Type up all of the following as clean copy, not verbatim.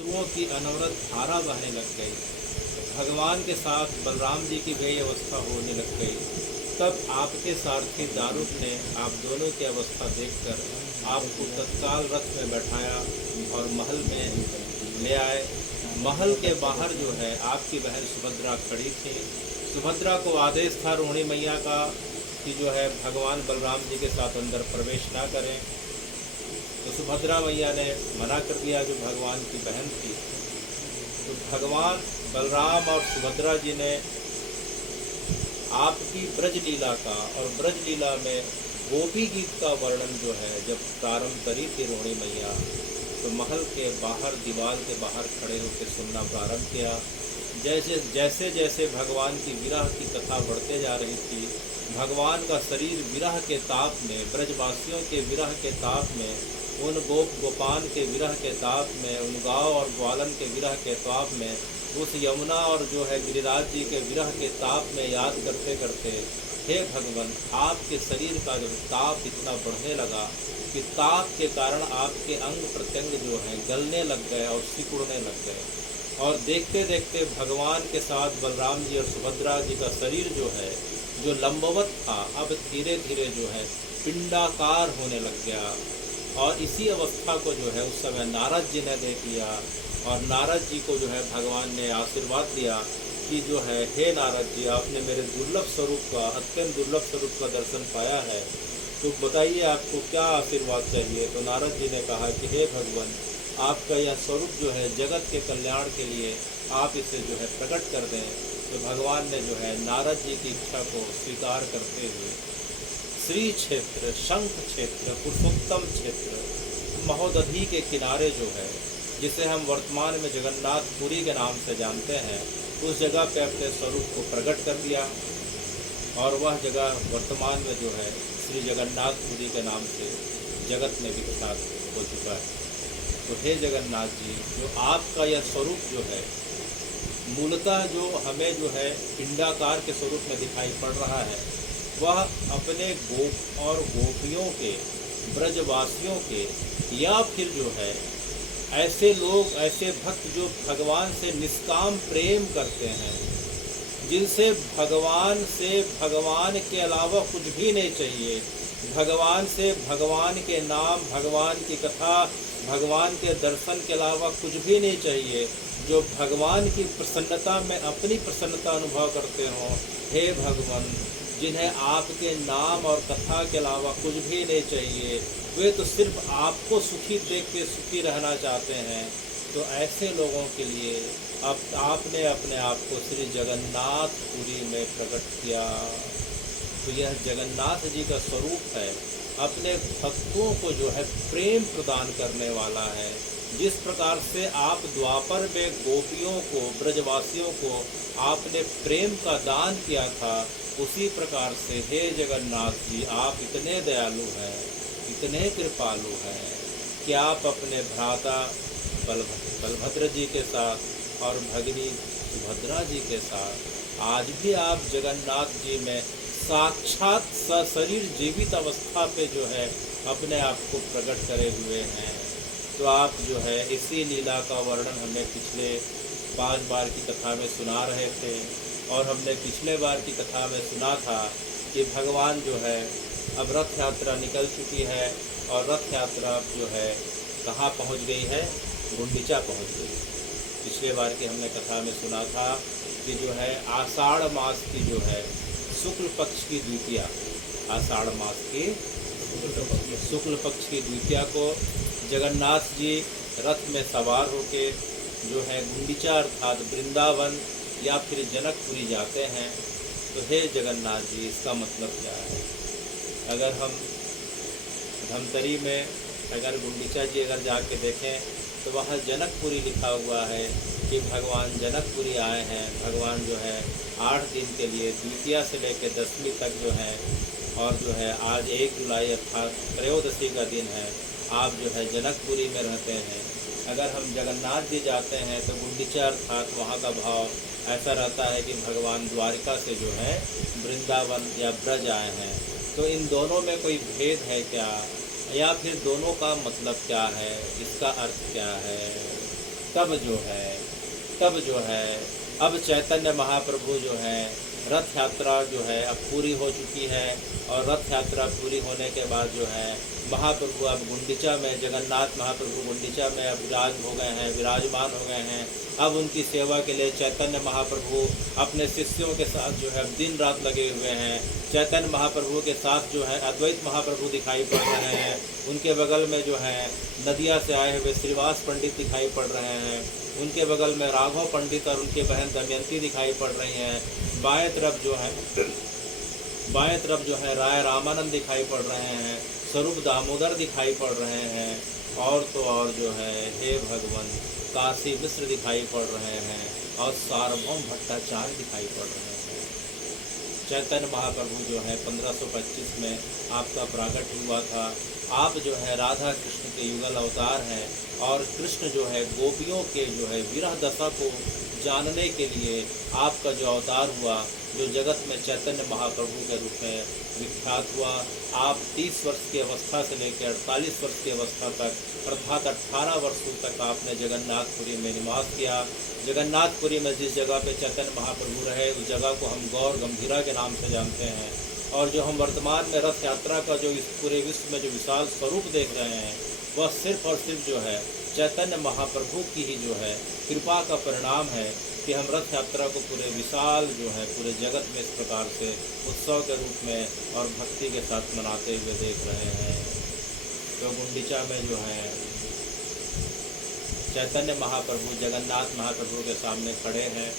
अश्रुओं की अनवरत धारा बहने लग गई। भगवान के साथ बलराम जी की भी अवस्था होने लग गई। तब आपके सारथी दारुक ने आप दोनों की अवस्था देखकर आपको तत्काल रथ में बैठाया और महल में ले आए। महल के बाहर जो है आपकी बहन सुभद्रा खड़ी थी। सुभद्रा को आदेश था रोहिणी मैया का कि जो है भगवान बलराम जी के साथ अंदर प्रवेश ना करें, तो सुभद्रा मैया ने मना कर दिया जो भगवान की बहन थी। तो भगवान बलराम और सुभद्रा जी ने आपकी ब्रज लीला का और ब्रज लीला में गोपी गीत का वर्णन जो है जब प्रारंभ करी थी रोहिणी मैया, तो महल के बाहर दीवार के बाहर खड़े होकर सुनना प्रारंभ किया। जैसे जैसे भगवान की विरह की कथा बढ़ते जा रही थी, भगवान का शरीर विरह के ताप में, ब्रजवासियों के विरह के ताप में, उन गोपान के विरह के ताप में, उन गाँव और ग्वालन के विरह के ताप में, उस यमुना और जो है गिरिराज जी के विरह के ताप में याद करते करते हे भगवान, आपके शरीर का जो ताप इतना बढ़ने लगा कि ताप के कारण आपके अंग प्रत्यंग जो है गलने लग गए और सिकुड़ने लग गए। और देखते देखते भगवान के साथ बलराम जी और सुभद्रा जी का शरीर जो है जो लंबवत था, अब धीरे धीरे जो है पिंडाकार होने लग गया। और इसी अवस्था को जो है उस समय नारद जी ने देख लिया और नारद जी को जो है भगवान ने आशीर्वाद दिया कि जो है हे नारद जी, आपने मेरे दुर्लभ स्वरूप का, अत्यंत दुर्लभ स्वरूप का दर्शन पाया है, तो बताइए आपको क्या आशीर्वाद चाहिए। तो नारद जी ने कहा कि हे भगवान, आपका यह स्वरूप जो है जगत के कल्याण के लिए आप इसे जो है प्रकट कर दें। तो भगवान ने जो है नारद जी की इच्छा को स्वीकार करते हुए श्री क्षेत्र, शंख क्षेत्र, पुरुषोत्तम क्षेत्र, महोदधि के किनारे जो है जिसे हम वर्तमान में जगन्नाथपुरी के नाम से जानते हैं, उस जगह पे अपने स्वरूप को प्रकट कर दिया। और वह जगह वर्तमान में जो है श्री जगन्नाथपुरी के नाम से जगत में विख्यात हो चुका है। तो हे जगन्नाथ जी, जो आपका यह स्वरूप जो है मूलतः जो हमें जो है पिंडाकार के स्वरूप में दिखाई पड़ रहा है, वह अपने गोप और गोपियों के, ब्रजवासियों के, या फिर जो है ऐसे लोग, ऐसे भक्त जो भगवान से निष्काम प्रेम करते हैं, जिनसे भगवान के अलावा कुछ भी नहीं चाहिए, भगवान से भगवान के नाम, भगवान की कथा, भगवान के दर्शन के अलावा कुछ भी नहीं चाहिए, जो भगवान की प्रसन्नता में अपनी प्रसन्नता अनुभव करते हों। हे भगवान, जिन्हें आपके नाम और कथा के अलावा कुछ भी नहीं चाहिए, वे तो सिर्फ आपको सुखी देख के सुखी रहना चाहते हैं, तो ऐसे लोगों के लिए अब आपने अपने आप को श्री जगन्नाथपुरी में प्रकट किया। तो यह जगन्नाथ जी का स्वरूप है, अपने भक्तों को जो है प्रेम प्रदान करने वाला है। जिस प्रकार से आप द्वापर में गोपियों को, ब्रजवासियों को आपने प्रेम का दान किया था, उसी प्रकार से हे जगन्नाथ जी, आप इतने दयालु हैं, इतने कृपालु हैं कि आप अपने भ्राता बलभद्र जी के साथ और भगिनी सुभद्रा जी के साथ आज भी आप जगन्नाथ जी में साक्षात सशरीर जीवित अवस्था पे जो है अपने आप को प्रकट करे हुए हैं। तो आप जो है इसी लीला का वर्णन हमें पिछले 5 बार की कथा में सुना रहे थे, और हमने पिछले बार की कथा में सुना था कि भगवान जो है अब रथ यात्रा निकल चुकी है, और रथ यात्रा जो है कहाँ पहुँच गई है, गुंडीचा पहुँच गई। पिछले बार की हमने कथा में सुना था कि जो है आषाढ़ मास की जो है शुक्ल पक्ष की द्वितीया, आषाढ़ मास की शुक्ल पक्ष की द्वितीया को जगन्नाथ जी रथ में सवार होके जो है गुंडीचा अर्थात वृंदावन या फिर जनकपुरी जाते हैं। तो हे जगन्नाथ जी, इसका मतलब क्या है? अगर हम धमतरी में अगर गुंडीचा जी अगर जाके देखें तो वहाँ जनकपुरी लिखा हुआ है कि भगवान जनकपुरी आए हैं। भगवान जो है 8 दिन के लिए द्वितीया से लेकर 10वीं तक जो है, और जो है आज 1 जुलाई अर्थात त्रयोदशी का दिन है, आप जो है जनकपुरी में रहते हैं। अगर हम जगन्नाथ जी जाते हैं तो गुंडीचा अर्थात वहाँ का भाव ऐसा रहता है कि भगवान द्वारिका से जो है वृंदावन या ब्रज आए हैं। तो इन दोनों में कोई भेद है क्या, या फिर दोनों का मतलब क्या है, इसका अर्थ क्या है? तब जो है अब चैतन्य महाप्रभु जो है रथ यात्रा जो है अब पूरी हो चुकी है, और रथ यात्रा पूरी होने के बाद जो है महाप्रभु अब गुंडीचा में, जगन्नाथ महाप्रभु गुंडीचा में अब विराजमान हो गए हैं। अब उनकी सेवा के लिए चैतन्य महाप्रभु अपने शिष्यों के साथ जो है दिन रात लगे हुए हैं। चैतन्य महाप्रभु के साथ जो है अद्वैत महाप्रभु दिखाई पड़ रहे हैं। उनके बगल में जो है नदिया से आए हुए श्रीवास पंडित दिखाई पड़ रहे हैं। उनके बगल में राघव पंडित और उनकी बहन दमयंती दिखाई पड़ रही हैं। बाएं तरफ जो है राय रामानंद दिखाई पड़ रहे हैं। स्वरूप दामोदर दिखाई पड़ रहे हैं। और तो और जो है हे भगवान काशी मिश्र दिखाई पड़ रहे हैं, और सार्वभौम भट्टाचार्य दिखाई पड़ रहे हैं। चैतन्य महाप्रभु जो है 1525 में आपका प्राकट हुआ था। आप जो है राधा कृष्ण के युगल अवतार हैं, और कृष्ण जो है गोपियों के जो है विरह दशा को जानने के लिए आपका जो अवतार हुआ, जो जगत में चैतन्य महाप्रभु के रूप में विख्यात हुआ। आप 30 वर्ष की अवस्था से लेकर 48 वर्ष की अवस्था तक, अर्थात 18 वर्षों तक आपने जगन्नाथपुरी में निवास किया। जगन्नाथपुरी में जिस जगह पे चैतन्य महाप्रभु रहे, उस जगह को हम गौर गंभीरा के नाम से जानते हैं। और जो हम वर्तमान में रथ यात्रा का जो इस पूरे विश्व में जो विशाल स्वरूप देख रहे हैं, वह सिर्फ और सिर्फ जो है चैतन्य महाप्रभु की ही जो है कृपा का परिणाम है कि हम रथ यात्रा को पूरे विशाल जो है पूरे जगत में इस प्रकार से उत्सव के रूप में और भक्ति के साथ मनाते हुए देख रहे हैं। तो गुंडीचा में जो है चैतन्य महाप्रभु जगन्नाथ महाप्रभु के सामने खड़े हैं,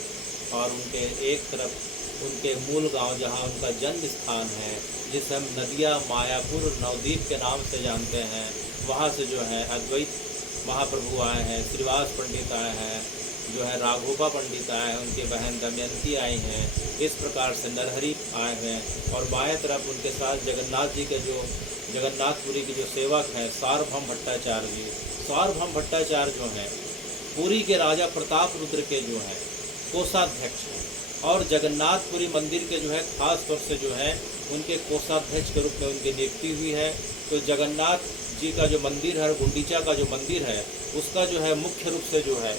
और उनके एक तरफ उनके मूल गांव जहां उनका जन्म स्थान है, जिसे हम नदिया मायापुर नवद्वीप के नाम से जानते हैं, वहां से जो है अद्वैत महाप्रभु आए हैं, श्रीवास पंडित आए हैं, जो है राघोबा पंडित आए हैं, उनकी बहन दमयंती आई हैं। इस प्रकार से नरहरि आए हैं, और बाएं तरफ उनके साथ जगन्नाथ जी के जो जगन्नाथपुरी के जो सेवक हैं सार्वभौम भट्टाचार्य जी। सार्वभौम भट्टाचार्य जो हैं पुरी के राजा प्रताप रुद्र के जो हैं कोषाध्यक्ष हैं, और जगन्नाथपुरी मंदिर के जो है खास तौर से जो है उनके कोषाध्यक्ष के रूप में उनकी नियुक्ति हुई है। तो जगन्नाथ जी का जो मंदिर है, गुंडीचा का जो मंदिर है, उसका जो है मुख्य रूप से जो है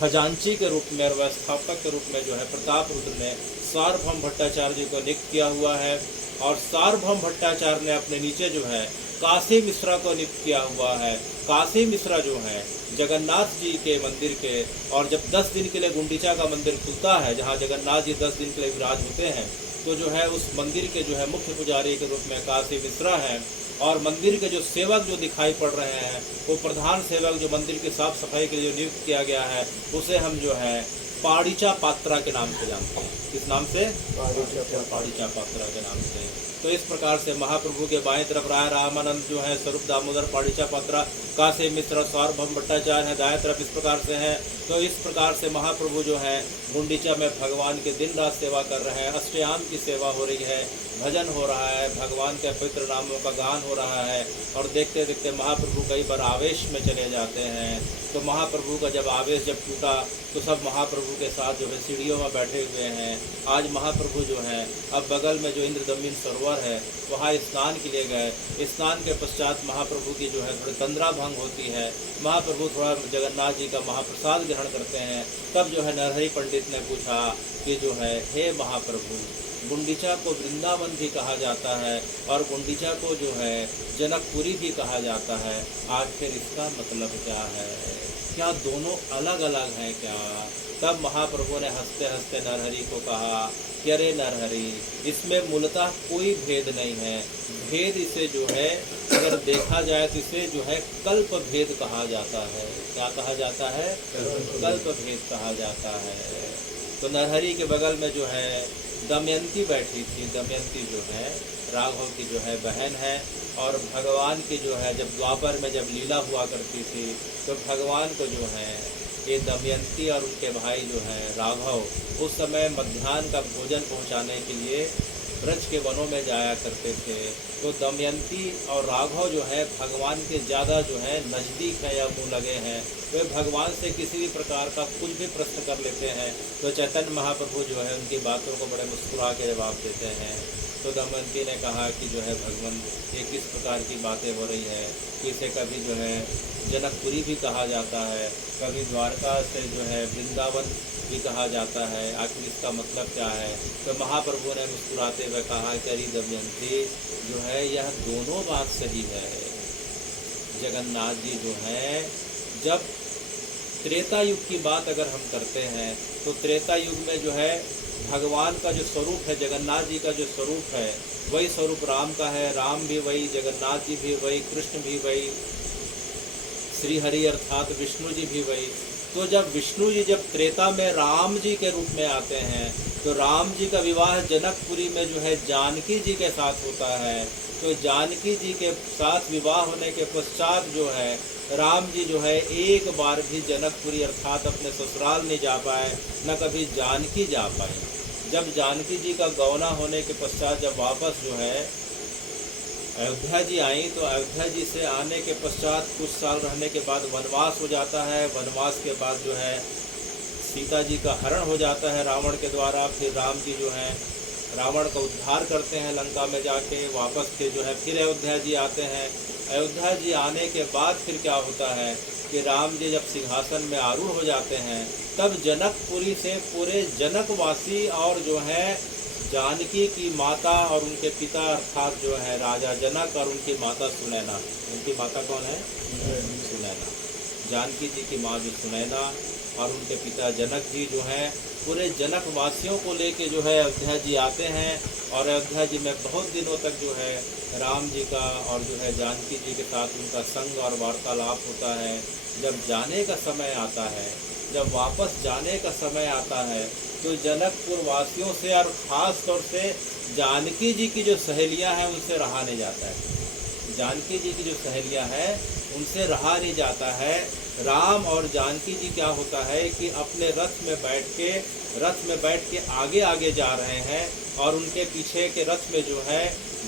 खजांची के रूप में और व्यवस्थापक के रूप में जो है प्रताप रुद्र ने सार्वभौम भट्टाचार्य जी को नियुक्त किया हुआ है। और सार्वभौम भट्टाचार्य ने अपने नीचे जो है काशी मिश्रा को नियुक्त किया हुआ है। काशी मिश्रा जो है जगन्नाथ जी के मंदिर के, और जब 10 दिन के लिए गुंडीचा का मंदिर खुलता है, जहाँ जगन्नाथ जी 10 दिन के लिए विराज होते हैं, तो जो है उस मंदिर के जो है मुख्य पुजारी के रूप में काशी मिश्रा है। और मंदिर के जो सेवक जो दिखाई पड़ रहे हैं, वो प्रधान सेवक जो मंदिर की साफ सफाई के लिए नियुक्त किया गया है, उसे हम जो है पाड़ीचा पात्रा के नाम से जानते हैं। किस नाम से? पाड़ीचा पात्रा के नाम से। तो इस प्रकार से महाप्रभु के बाएं तरफ राय रामानंद जो है, स्वरूप दामोदर पाड़ीचा पात्रा, काशी मिश्र, सार्वभौम भट्टाचार्य है, दाएं तरफ इस प्रकार से हैं। तो इस प्रकार से महाप्रभु जो है गुंडीचा में भगवान के दिन रात सेवा कर रहे हैं। अष्टयाम की सेवा हो रही है, भजन हो रहा है, भगवान के पवित्र नामों का गान हो रहा है। और देखते देखते महाप्रभु कई बार आवेश में चले जाते हैं। तो महाप्रभु का जब आवेश जब टूटा, तो सब महाप्रभु के साथ जो है सीढ़ियों में बैठे हुए हैं। आज महाप्रभु जो हैं अब बगल में जो इंद्रदम्बिन सरोवर है, वहाँ स्नान के लिए गए। स्नान के पश्चात महाप्रभु की जो है थोड़ी तंद्रा भंग होती है। महाप्रभु थोड़ा जगन्नाथ जी का महाप्रसाद ग्रहण करते हैं। तब जो है नरहरि पंडित ने पूछा कि जो है हे महाप्रभु, गुंडीचा को वृंदावन भी कहा जाता है, और गुंडीचा को जो है जनकपुरी भी कहा जाता है, आखिर इसका मतलब क्या है? क्या दोनों अलग अलग हैं क्या? तब महाप्रभु ने हंसते हंसते नरहरि को कहा कि अरे नरहरि, इसमें मूलतः कोई भेद नहीं है। भेद इसे जो है अगर देखा जाए तो इसे जो है कल्प भेद कहा जाता है। क्या कहा जाता है? कल्प भेद कहा जाता है। तो नरहरि के बगल में जो है दमयंती बैठी थी। दमयंती जो है राघव की जो है बहन है, और भगवान की जो है जब द्वापर में जब लीला हुआ करती थी, तो भगवान को जो है ये दमयंती और उनके भाई जो हैं राघव, उस समय मध्याह्न का भोजन पहुंचाने के लिए ब्रज के वनों में जाया करते थे। तो दमयंती और राघव जो है भगवान के ज़्यादा जो है नज़दीक है या मुँह लगे हैं, वे भगवान से किसी भी प्रकार का कुछ भी प्रश्न कर लेते हैं तो चैतन्य महाप्रभु जो है उनकी बातों को बड़े मुस्कुरा के जवाब देते हैं। तो दमयंती ने कहा कि जो है भगवान ये किस प्रकार की बातें हो रही है, इसे कभी जो है जनकपुरी भी कहा जाता है, कभी द्वारका से जो है वृंदावन भी कहा जाता है, आखिर इसका मतलब क्या है। तो महाप्रभु ने मुस्कुराते हुए कहा कि अरे दमयंती जो है यह दोनों बात सही है। जगन्नाथ जी जो हैं, जब त्रेता युग की बात अगर हम करते हैं तो त्रेता युग में जो है भगवान का जो स्वरूप है, जगन्नाथ जी का जो स्वरूप है वही स्वरूप राम का है। राम भी वही, जगन्नाथ जी भी वही, कृष्ण भी वही, श्री हरि अर्थात विष्णु जी भी वही। तो जब विष्णु जी जब त्रेता में राम जी के रूप में आते हैं तो राम जी का विवाह जनकपुरी में जो है जानकी जी के साथ होता है। तो जानकी जी के साथ विवाह होने के पश्चात जो है राम जी जो है एक बार भी जनकपुरी अर्थात अपने ससुराल नहीं जा पाए, न कभी जानकी जा पाए। जब जानकी जी का गौना होने के पश्चात जब वापस जो है अयोध्या जी आई तो अयोध्या जी से आने के पश्चात कुछ साल रहने के बाद वनवास हो जाता है। वनवास के बाद जो है सीता जी का हरण हो जाता है रावण के द्वारा। फिर राम जी जो हैं रावण का उद्धार करते हैं लंका में जाके, वापस के जो है फिर अयोध्या जी आते हैं। अयोध्या जी आने के बाद फिर क्या होता है कि राम जी जब सिंहासन में आरूढ़ हो जाते हैं तब जनकपुरी से पूरे जनकवासी और जो है जानकी की माता और उनके पिता अर्थात जो है राजा जनक और उनकी माता सुनैना, उनकी माता कौन है? सुनैना। जानकी जी की माँ जो सुनैना और उनके पिता जनक जी जो हैं पूरे जनक वासियों को लेके जो है अयोध्या जी आते हैं। और अयोध्या जी में बहुत दिनों तक जो है राम जी का और जो है जानकी जी के साथ उनका संग और वार्तालाप होता है। जब जाने का समय आता है, जब वापस जाने का समय आता है तो जनकपुर वासियों से और ख़ास तौर से जानकी जी की जो सहेलियां हैं उनसे रहा नहीं जाता है। जानकी जी की जो सहेलियां हैं उनसे रहा नहीं जाता है। राम और जानकी जी क्या होता है कि अपने रथ में बैठ के आगे आगे जा रहे हैं और उनके पीछे के रथ में जो है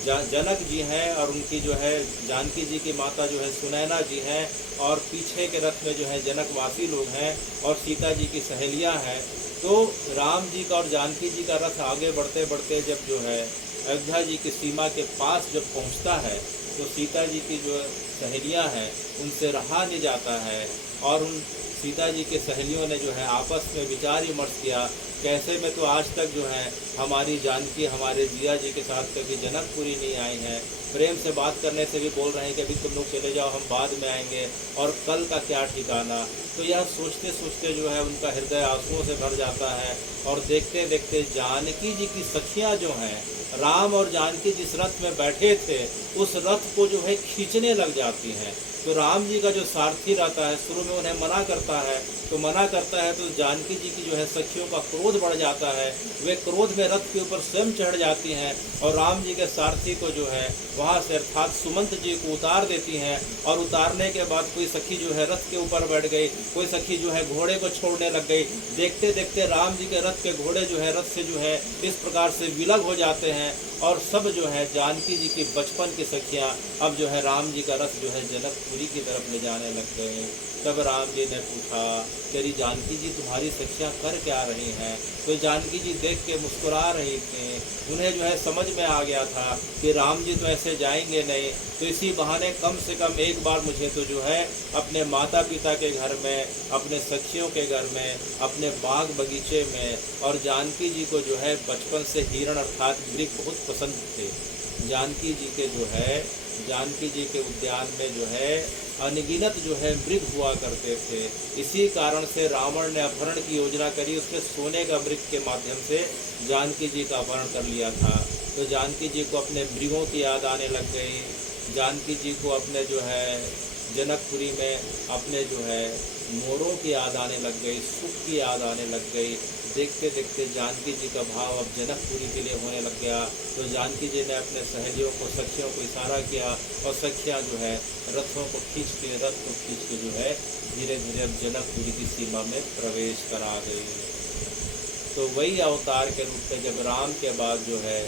जनक जी हैं और उनकी जो है जानकी जी की माता जो है सुनैना जी हैं और पीछे के रथ में जो है जनकवासी लोग हैं और सीता जी की सहेलियां हैं। तो राम जी का और जानकी जी का रथ आगे बढ़ते बढ़ते जब जो है अयोध्या जी की सीमा के पास जब पहुंचता है तो सीता जी की जो सहेलियां हैं उनसे रहा नहीं जाता है और उन सीता जी के सहेलियों ने जो है आपस में विचार विमर्श किया कैसे में तो आज तक जो है हमारी जानकी हमारे जिया जी के साथ कभी जनकपुरी नहीं आई है। प्रेम से बात करने से भी बोल रहे हैं कि अभी तुम लोग चले जाओ, हम बाद में आएंगे और कल का क्या ठिकाना। तो यह सोचते सोचते जो है उनका हृदय आंसुओं से भर जाता है और देखते देखते जानकी जी की सखियाँ जो हैं राम और जानकी जिस रथ में बैठे थे उस रथ को जो है खींचने लग जाती हैं। तो राम जी का जो सारथी रहता है शुरू में उन्हें मना करता है तो जानकी जी की जो है सखियों का क्रोध बढ़ जाता है। वे क्रोध में रथ के ऊपर स्वयं चढ़ जाती हैं और राम जी के सारथी को जो है वहाँ से अर्थात सुमंत जी को उतार देती हैं और उतारने के बाद कोई सखी जो है रथ के ऊपर बैठ गई, कोई सखी जो है घोड़े को छोड़ने लग गई। देखते देखते राम जी के रथ के घोड़े जो है रथ से जो है इस प्रकार से विलग हो जाते हैं और सब जो है जानकी जी की बचपन की सखियाँ अब जो है राम जी का रथ जो है जनकपुरी की तरफ ले जाने लग गए। तब राम जी ने पूछा तेरी जानकी जी तुम्हारी सखियाँ कर क्या रही हैं? तो जानकी जी देख के मुस्कुरा रही थी। उन्हें जो है समझ में आ गया था कि राम जी तो ऐसे जाएंगे नहीं, तो इसी बहाने कम से कम एक बार मुझे तो जो है अपने माता पिता के घर में, अपने सखियों के घर में, अपने बाग बगीचे में। और जानकी जी को जो है बचपन से हिरण अर्थात मृग बहुत पसंद थे। जानकी जी के जो है जानकी जी के उद्यान में जो है अनगिनत जो है मृग हुआ करते थे। इसी कारण से रावण ने अपहरण की योजना करी, उसने सोने का मृग के माध्यम से जानकी जी का अपहरण कर लिया था। तो जानकी जी को अपने मृगों की याद आने लग गई। जानकी जी को अपने जो है जनकपुरी में अपने जो है मोरों की याद आने लग गई, सुख की याद आने लग गई। देखते देखते जानकी जी का भाव अब जनकपुरी के लिए होने लग गया। तो जानकी जी ने अपने सहेलियों को, सखियों को इशारा किया और सखियाँ जो है रथों को रथ को खींच के जो है धीरे धीरे अब जनकपुरी की सीमा में प्रवेश करा गई। तो वही अवतार के रूप में जब राम के बाद जो है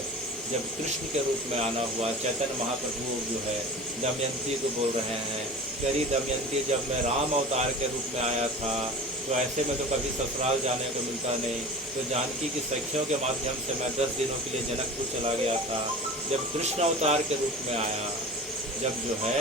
जब कृष्ण के रूप में आना हुआ, चैतन्य महाप्रभु जो है दमयंती को बोल रहे हैं कि अरे दमयंती, जब मैं राम अवतार के रूप में आया था तो ऐसे में तो कभी ससुराल जाने को मिलता नहीं, तो जानकी की सखियों के माध्यम से मैं 10 दिनों के लिए जनकपुर चला गया था। जब कृष्ण अवतार के रूप में आया, जब जो है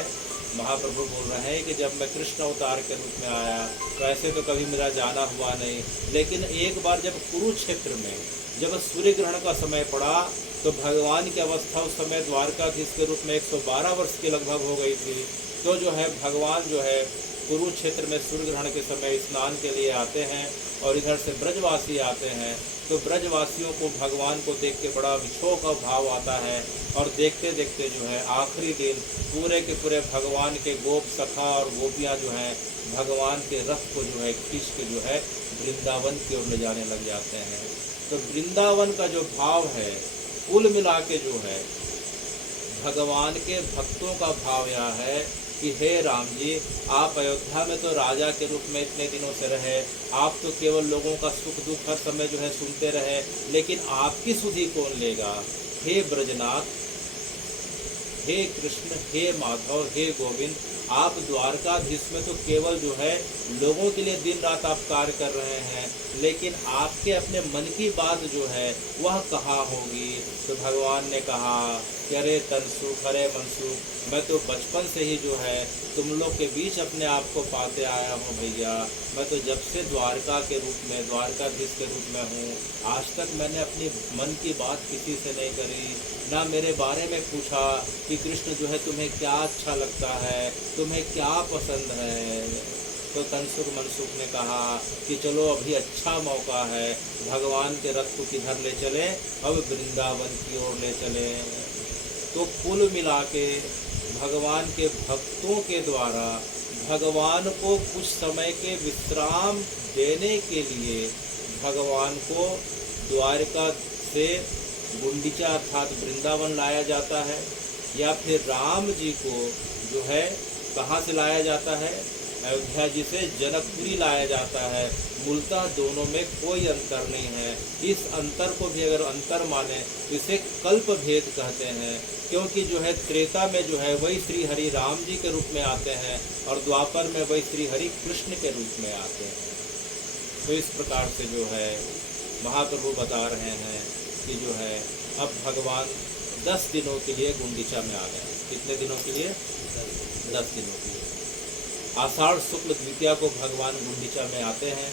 महाप्रभु बोल रहे हैं कि जब मैं कृष्ण अवतार के रूप में आया तो ऐसे तो कभी मेरा जाना हुआ नहीं, लेकिन एक बार जब कुरुक्षेत्र में जब सूर्य ग्रहण का समय पड़ा तो भगवान की अवस्था उस समय द्वारकाधीश के रूप में 112 वर्ष की लगभग हो गई थी। तो जो है भगवान जो है कुरुक्षेत्र में सूर्य ग्रहण के समय स्नान के लिए आते हैं और इधर से ब्रजवासी आते हैं, तो ब्रजवासियों को भगवान को देख के बड़ा विक्षोभ का भाव आता है और देखते देखते जो है आखिरी दिन पूरे के पूरे भगवान के गोप सखा और गोपियाँ जो हैं भगवान के रथ को जो है खींच के जो है वृंदावन की ओर ले जाने लग जाते हैं। तो वृंदावन का जो भाव है कुल मिला के जो है भगवान के भक्तों का भाव यह है कि हे राम जी, आप अयोध्या में तो राजा के रूप में इतने दिनों से रहे, आप तो केवल लोगों का सुख दुख हर समय जो है सुनते रहे, लेकिन आपकी सुधि कौन लेगा। हे ब्रजनाथ, हे कृष्ण, हे माधव, हे गोविंद, आप द्वारकाधीश में तो केवल जो है लोगों के लिए दिन रात आप कार्य कर रहे हैं, लेकिन आपके अपने मन की बात जो है वह कहाँ होगी। तो भगवान ने कहा कि अरे तनसुख, अरे मनसुख, मैं तो बचपन से ही जो है तुम लोग के बीच अपने आप को पाते आया हूँ भैया। मैं तो जब से द्वारका के रूप में, द्वारकाधीश के रूप में हूँ, आज तक मैंने अपनी मन की बात किसी से नहीं करी, ना मेरे बारे में पूछा कि कृष्ण जो है तुम्हें क्या अच्छा लगता है, तुम्हें क्या पसंद है। तो तनसुख मनसुख ने कहा कि चलो अभी अच्छा मौका है, भगवान के रथ को किधर ले चले, अब वृंदावन की ओर ले चले। तो कुल मिला के भगवान के भक्तों के द्वारा भगवान को कुछ समय के विश्राम देने के लिए भगवान को द्वारका से गुंडीचा अर्थात वृंदावन लाया जाता है, या फिर राम जी को जो है कहाँ से लाया जाता है, अयोध्या जी से जनकपुरी लाया जाता है। मूलतः दोनों में कोई अंतर नहीं है। इस अंतर को भी अगर अंतर माने तो इसे कल्प भेद कहते हैं, क्योंकि जो है त्रेता में जो है वही श्री हरि राम जी के रूप में आते हैं और द्वापर में वही श्री हरि कृष्ण के रूप में आते हैं। तो इस प्रकार से जो है महाप्रभु बता रहे हैं कि जो है अब भगवान 10 दिनों के लिए गुंडीचा में आ गए। कितने दिनों के लिए? 10 दिनों के लिए। आषाढ़ शुक्ल द्वितीया को भगवान गुंडीचा में आते हैं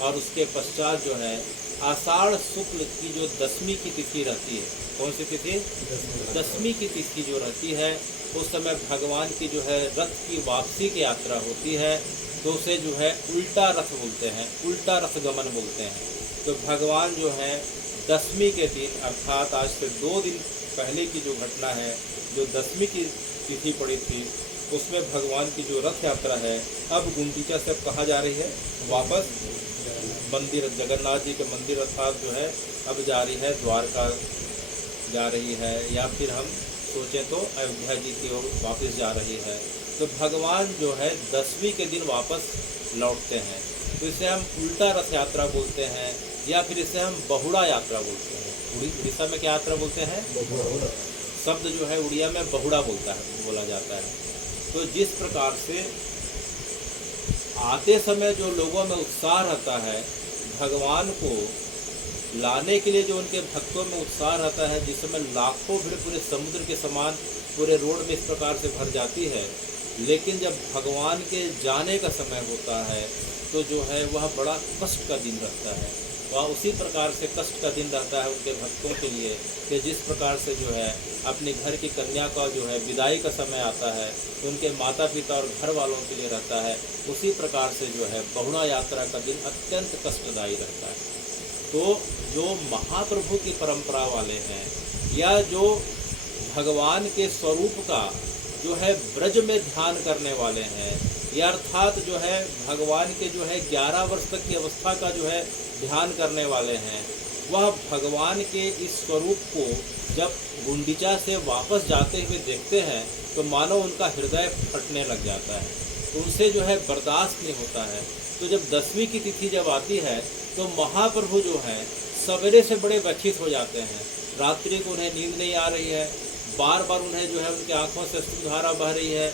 और उसके पश्चात जो है आषाढ़ शुक्ल की जो 10वीं की तिथि रहती है, कौन सी तिथि? 10वीं की तिथि जो रहती है, उस समय भगवान की जो है रथ की वापसी की यात्रा होती है, तो उसे जो है उल्टा रथ बोलते हैं, उल्टा रथ गमन बोलते हैं। तो भगवान जो है 10वीं के दिन अर्थात आज से 2 दिन पहले की जो घटना है, जो 10वीं की तिथि पड़ी थी, उसमें भगवान की जो रथ यात्रा है अब गुंडीचा से कहाँ जा रही है? वापस मंदिर, जगन्नाथ जी के मंदिर अर्थात जो है अब जा रही है द्वारका जा रही है, या फिर हम सोचें तो अयोध्या जी की ओर वापस जा रही है। तो भगवान जो है 10वीं के दिन वापस लौटते हैं, तो इसे हम उल्टा रथ यात्रा बोलते हैं, या फिर इसे हम बहुड़ा यात्रा बोलते हैं। उड़ीसा में क्या यात्रा बोलते हैं? शब्द जो है उड़िया में बहुड़ा बोला जाता है। तो जिस प्रकार से आते समय जो लोगों में उत्साह रहता है, भगवान को लाने के लिए जो उनके भक्तों में उत्साह रहता है, जिस समय लाखों भीड़ पूरे समुद्र के समान पूरे रोड में इस प्रकार से भर जाती है, लेकिन जब भगवान के जाने का समय होता है तो जो है वह बड़ा कष्ट का दिन रहता है। वह उसी प्रकार से कष्ट का दिन रहता है उनके भक्तों के लिए कि जिस प्रकार से जो है अपने घर की कन्या का जो है विदाई का समय आता है, उनके माता पिता और घर वालों के लिए रहता है, उसी प्रकार से जो है बहुड़ा यात्रा का दिन अत्यंत कष्टदायी रहता है। तो जो महाप्रभु की परंपरा वाले हैं, या जो भगवान के स्वरूप का जो है ब्रज में ध्यान करने वाले हैं, या अर्थात जो है भगवान के जो है 11 वर्ष तक की अवस्था का जो है ध्यान करने वाले हैं, वह भगवान के इस स्वरूप को जब गुंडीचा से वापस जाते हुए देखते हैं तो मानो उनका हृदय फटने लग जाता है, उनसे जो है बर्दाश्त नहीं होता है। तो जब 10वीं की तिथि जब आती है तो महाप्रभु जो हैं सवेरे से बड़े व्यथित हो जाते हैं रात्रि को उन्हें नींद नहीं आ रही है, बार बार उन्हें जो है उनकी आंखों से अश्रुधारा बह रही है,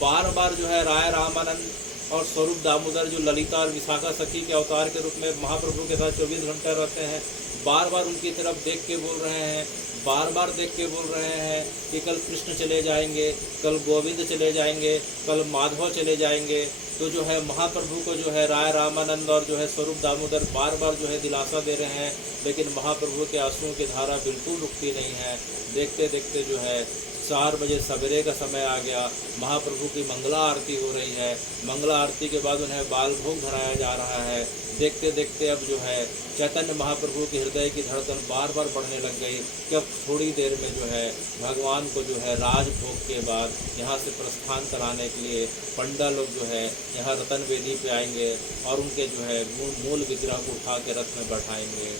बार बार जो है राय रामानंद और स्वरूप दामोदर जो ललिता और विशाखा सखी के अवतार के रूप में महाप्रभु के साथ 24 घंटे रहते हैं, बार बार उनकी तरफ देख के बोल रहे हैं, बार बार देख के बोल रहे हैं कि कल कृष्ण चले जाएंगे, कल गोविंद चले जाएंगे, कल माधव चले जाएंगे। तो जो है महाप्रभु को जो है राय रामानंद और जो है स्वरूप दामोदर बार बार जो है दिलासा दे रहे हैं, लेकिन महाप्रभु के आंसुओं की धारा बिल्कुल रुकती नहीं है। देखते देखते जो है 4 बजे सवेरे का समय आ गया, महाप्रभु की मंगला आरती हो रही है, मंगला आरती के बाद उन्हें बाल भोग धराया जा रहा है। देखते देखते अब जो है चैतन्य महाप्रभु के हृदय की धड़कन बार बार बढ़ने लग गई कि अब थोड़ी देर में जो है भगवान को जो है राजभोग के बाद यहाँ से प्रस्थान कराने के लिए पंडा लोग जो है यहाँ रतन वेदी पे आएंगे और उनके जो है मूल विग्रह को उठा के रथ में बैठाएंगे।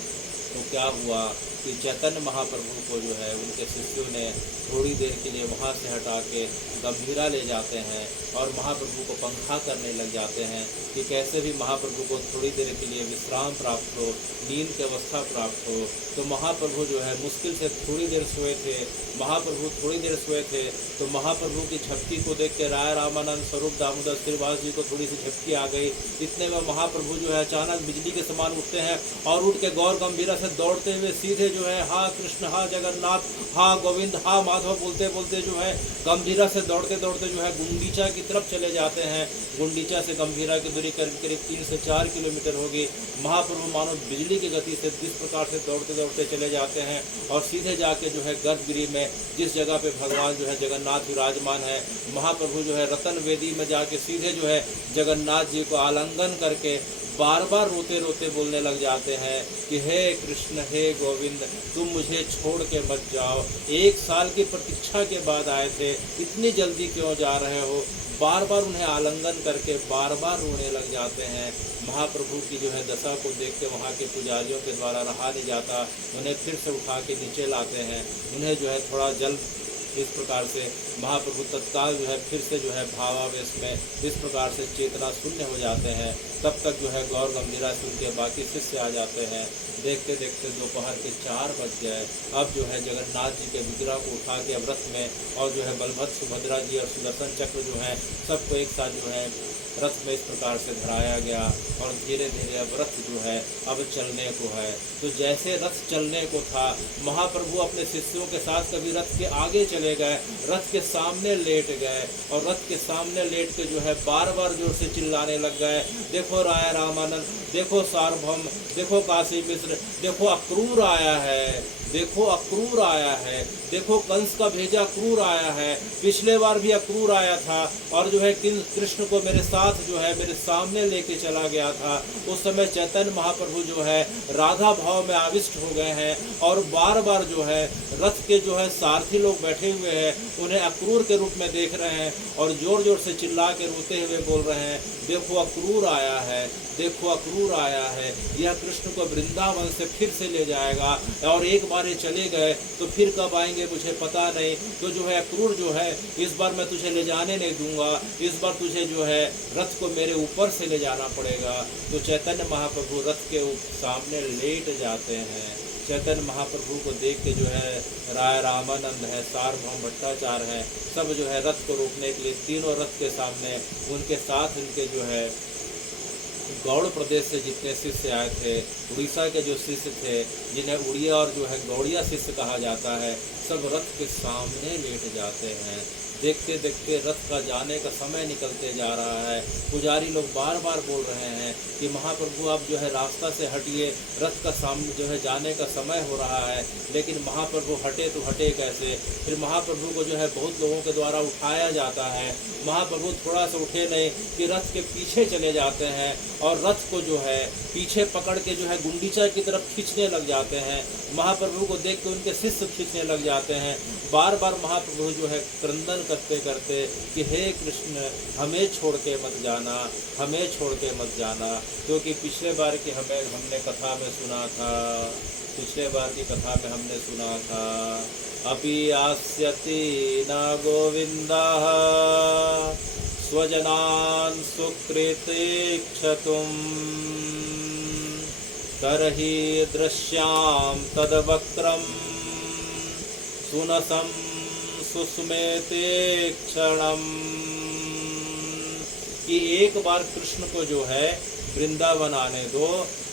तो क्या हुआ कि चैतन्य महाप्रभु को जो है उनके शिष्यों ने थोड़ी देर के लिए वहाँ से हटा के गंभीरा ले जाते हैं और महाप्रभु को पंखा करने लग जाते हैं कि कैसे भी महाप्रभु को थोड़ी देर के लिए विश्राम प्राप्त हो, नींद की अवस्था प्राप्त हो। तो महाप्रभु जो है मुश्किल से थोड़ी देर सोए थे, महाप्रभु थोड़ी देर सोए थे तो महाप्रभु की झपकी को देख के राय रामानंद स्वरूप दामोदर श्रीवास जी को थोड़ी सी झपकी आ गई। इतने में महाप्रभु जो है अचानक बिजली के समान उठते हैं और उठ के गौर गंभीरा से दौड़ते हुए सीधे जो है हा कृष्ण, हा जगन्नाथ, हा गोविंद, हा माधव बोलते बोलते जो है गंभीरा से दौड़ते दौड़ते जो है गुंडीचा की तरफ चले जाते हैं। गुंडीचा से गंभीरा की दूरी करीब करीब 3 से 4 किलोमीटर होगी। महाप्रभु मानो बिजली की गति से जिस प्रकार से दौड़ते दौड़ते चले जाते हैं और सीधे जाके जो है गर्भगृह में जिस जगह पे भगवान जो है जगन्नाथ विराजमान है, महाप्रभु जो है रतन वेदी में जाके सीधे जो है जगन्नाथ जी को आलिंगन करके बार बार रोते रोते बोलने लग जाते हैं कि हे कृष्ण, हे गोविंद, तुम मुझे छोड़ के मत जाओ। 1 साल की प्रतीक्षा के बाद आए थे, इतनी जल्दी क्यों जा रहे हो। बार बार उन्हें आलिंगन करके बार बार रोने लग जाते हैं। महाप्रभु की जो है दशा को देख के वहाँ के पुजारियों के द्वारा रहा नहीं जाता, उन्हें फिर से उठा के नीचे लाते हैं। उन्हें जो है थोड़ा जल इस प्रकार से महाप्रभु तत्काल जो है फिर से जो है भावावेश में इस प्रकार से चेतना शून्य हो जाते हैं। तब तक जो है गौर गंभीरा सुन के बाकी शिष्य आ जाते हैं। देखते देखते दोपहर के 4 बज गए। अब जो है जगन्नाथ जी के विग्रह को उठा के अब रथ में और जो है बलभद्र, सुभद्रा जी और सुदर्शन चक्र जो है सबको एक साथ जो है रथ में इस प्रकार से धराया गया और धीरे धीरे अब रथ जो है अब चलने को है। तो जैसे रथ चलने को था, महाप्रभु अपने शिष्यों के साथ कभी रथ के आगे चले गए, रथ के सामने लेट गए और रथ के सामने लेट के जो है बार बार जोर से चिल्लाने लग गए, देखो राय रामानंद, देखो सार्वभौम, देखो काशी मिश्र, देखो अक्रूर आया है, देखो अक्रूर आया है, देखो कंस का भेजा क्रूर आया है। पिछले बार भी अक्रूर आया था और जो है कृष्ण को मेरे साथ जो है मेरे सामने लेके चला गया था। उस समय चैतन्य महाप्रभु जो है राधा भाव में आविष्ट हो गए हैं और बार बार जो है रथ के जो है सारथी लोग बैठे हुए हैं, उन्हें अक्रूर के रूप में देख रहे हैं और जोर जोर से चिल्ला के रोते हुए बोल रहे हैं, देखो अक्रूर आया है, देखो अक्रूर आया है, यह कृष्ण को वृंदावन से फिर से ले जाएगा और एक बार ये चले गए तो फिर कब आएंगे मुझे पता नहीं। तो जो है अक्रूर जो है इस बार मैं तुझे ले जाने नहीं दूंगा, इस बार तुझे जो है रथ को मेरे ऊपर से ले जाना पड़ेगा। तो चैतन्य महाप्रभु रथ के सामने लेट जाते हैं। चैतन्य महाप्रभु को देख के जो है राय रामानंद है, सार्वभौम भट्टाचार्य हैं, सब जो है रथ को रोकने के लिए तीनों रथ के सामने उनके साथ उनके जो है गौड़ प्रदेश से जितने शिष्य आए थे, उड़ीसा के जो शिष्य थे जिन्हें उड़िया और जो है गौड़िया शिष्य कहा जाता है, सब रथ के सामने लेट जाते हैं। देखते देखते रथ का जाने का समय निकलते जा रहा है। पुजारी लोग बार बार बोल रहे हैं कि महाप्रभु आप जो है रास्ता से हटिए, रथ का सामने जो है जाने का समय हो रहा है। लेकिन महाप्रभु हटे तो हटे कैसे। फिर महाप्रभु को जो है बहुत लोगों के द्वारा उठाया जाता है। महाप्रभु थोड़ा सा उठे नहीं कि रथ के पीछे चले जाते हैं और रथ को जो है पीछे पकड़ के जो है गुंडीचा की तरफ खींचने लग जाते हैं। महाप्रभु को देख के उनके शिष्य खींचने लग जाते हैं। बार बार महाप्रभु जो है क्रंदन करते करते कि हे कृष्ण, हमें छोड़ के मत जाना, हमें छोड़ के मत जाना। क्योंकि पिछले बार की हमने कथा में सुना था, पिछले बार की कथा में हमने सुना था, अपि यास्यति न गोविंदः स्वजनान् सुकृतीक्षतुम् करहि दृश्यां तद्वक्त्रम् सुनसं सुस्मेते क्षणम, कि एक बार कृष्ण को जो है वृंदावन आने दो।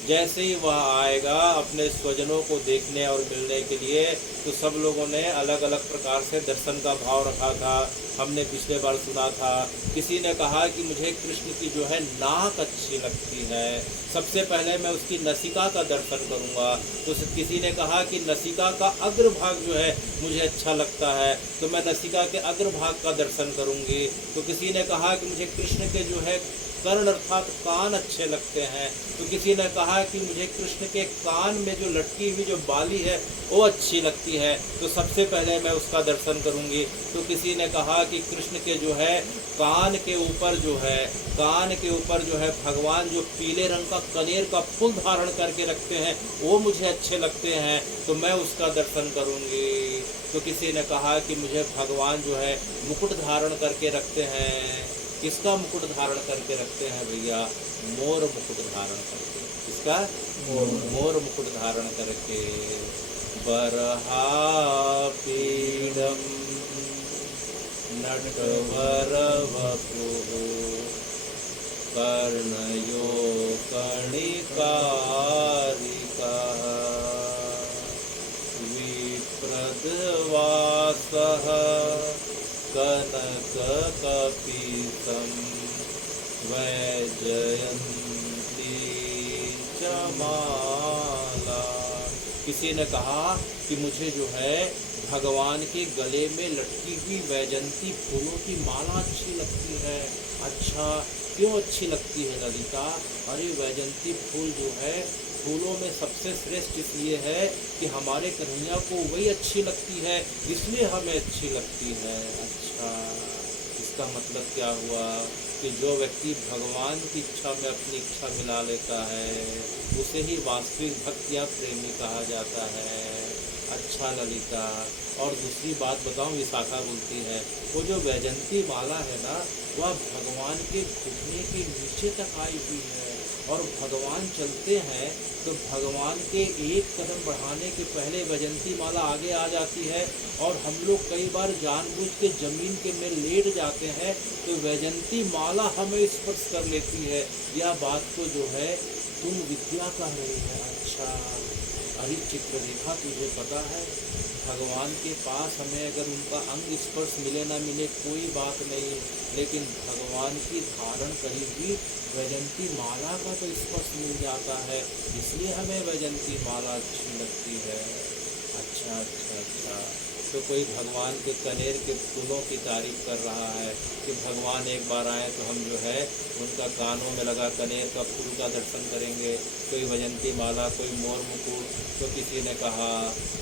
जैसे ही वह आएगा अपने स्वजनों को देखने और मिलने के लिए, तो सब लोगों ने अलग अलग प्रकार से दर्शन का भाव रखा था। हमने पिछले बार सुना था, किसी ने कहा कि मुझे कृष्ण की जो है नाक अच्छी लगती है, सबसे पहले मैं उसकी नसिका का दर्शन करूंगा। तो किसी ने कहा कि नसिका का अग्रभाग जो है मुझे अच्छा लगता है, तो मैं नसिका के अग्रभाग का दर्शन करूंगी। तो किसी ने कहा कि मुझे कृष्ण के जो है कर्ण अर्थात कान अच्छे लगते हैं, तो किसी ने कहा कि मुझे कृष्ण के कान में जो लटकी हुई जो बाली है वो अच्छी लगती है, तो सबसे पहले मैं उसका दर्शन करूंगी। तो किसी ने कहा कि कृष्ण के जो है कान के ऊपर जो है भगवान जो पीले रंग का कनेर का फूल धारण करके रखते हैं वो मुझे अच्छे लगते हैं, तो मैं उसका दर्शन करूंगी। तो किसी ने कहा कि मुझे भगवान जो है मुकुट धारण करके रखते हैं। किसका मुकुट धारण करके रखते हैं भैया? मोर मुकुट धारण करके। किसका? मोर मुकुट धारण करके। बरहा पीडम नटवर वपुः कर्णयो कणिकारिकः विप्रदवासः कनककपितं वैजयन्ती च माला। किसी ने कहा कि मुझे जो है भगवान के गले में लटकी हुई वैजयंती फूलों की माला अच्छी लगती है। अच्छा, क्यों अच्छी लगती है ललिता? अरे वैजयंती फूल जो है फूलों में सबसे श्रेष्ठ इसलिए है कि हमारे कन्हैया को वही अच्छी लगती है, इसलिए हमें अच्छी लगती है। अच्छा, इसका मतलब क्या हुआ कि जो व्यक्ति भगवान की इच्छा में अपनी इच्छा मिला लेता है उसे ही वास्तविक भक्त या प्रेमी कहा जाता है। अच्छा ललिता, और दूसरी बात बताऊं, विशाखा बोलती है वो जो वैजयंती माला है ना, वह भगवान के घुटने के नीचे तक आई हुई है, और भगवान चलते हैं तो भगवान के एक कदम बढ़ाने के पहले वैजयंती माला आगे आ जाती है, और हम लोग कई बार जानबूझ के जमीन के में लेट जाते हैं तो वैजयंती माला हमें स्पर्श कर लेती है। यह बात को जो है तुम विद्या कह रही है। अच्छा, अरे चित्ररेखा, तुझे पता है भगवान के पास हमें अगर उनका अंग स्पर्श मिले ना मिले कोई बात नहीं, लेकिन भगवान की धारण करी हुई वैजयंती माला का तो स्पर्श मिल जाता है, इसलिए हमें वैजयंती माला अच्छी लगती है। अच्छा अच्छा अच्छा, तो कोई भगवान के कनेर के फूलों की तारीफ कर रहा है कि भगवान एक बार आए तो हम जो है उनका कानों में लगा कनेर का फूल का दर्शन करेंगे। कोई वैजयंती माला, कोई मोर मुकुट। तो किसी ने कहा,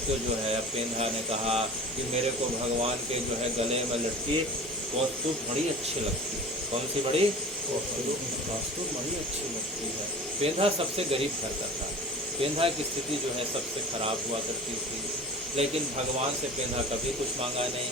तो जो है पेंधा ने कहा कि मेरे को भगवान के जो है गले में लटकी कौस्तुभ बड़ी अच्छी लगती है। कौन सी बड़ी? कौस्तुभ बड़ी अच्छी लगती है। पेंधा सबसे गरीब घर का था, पेंधा की स्थिति जो है सबसे खराब हुआ करती थी, लेकिन भगवान से पेंधा कभी कुछ मांगा नहीं।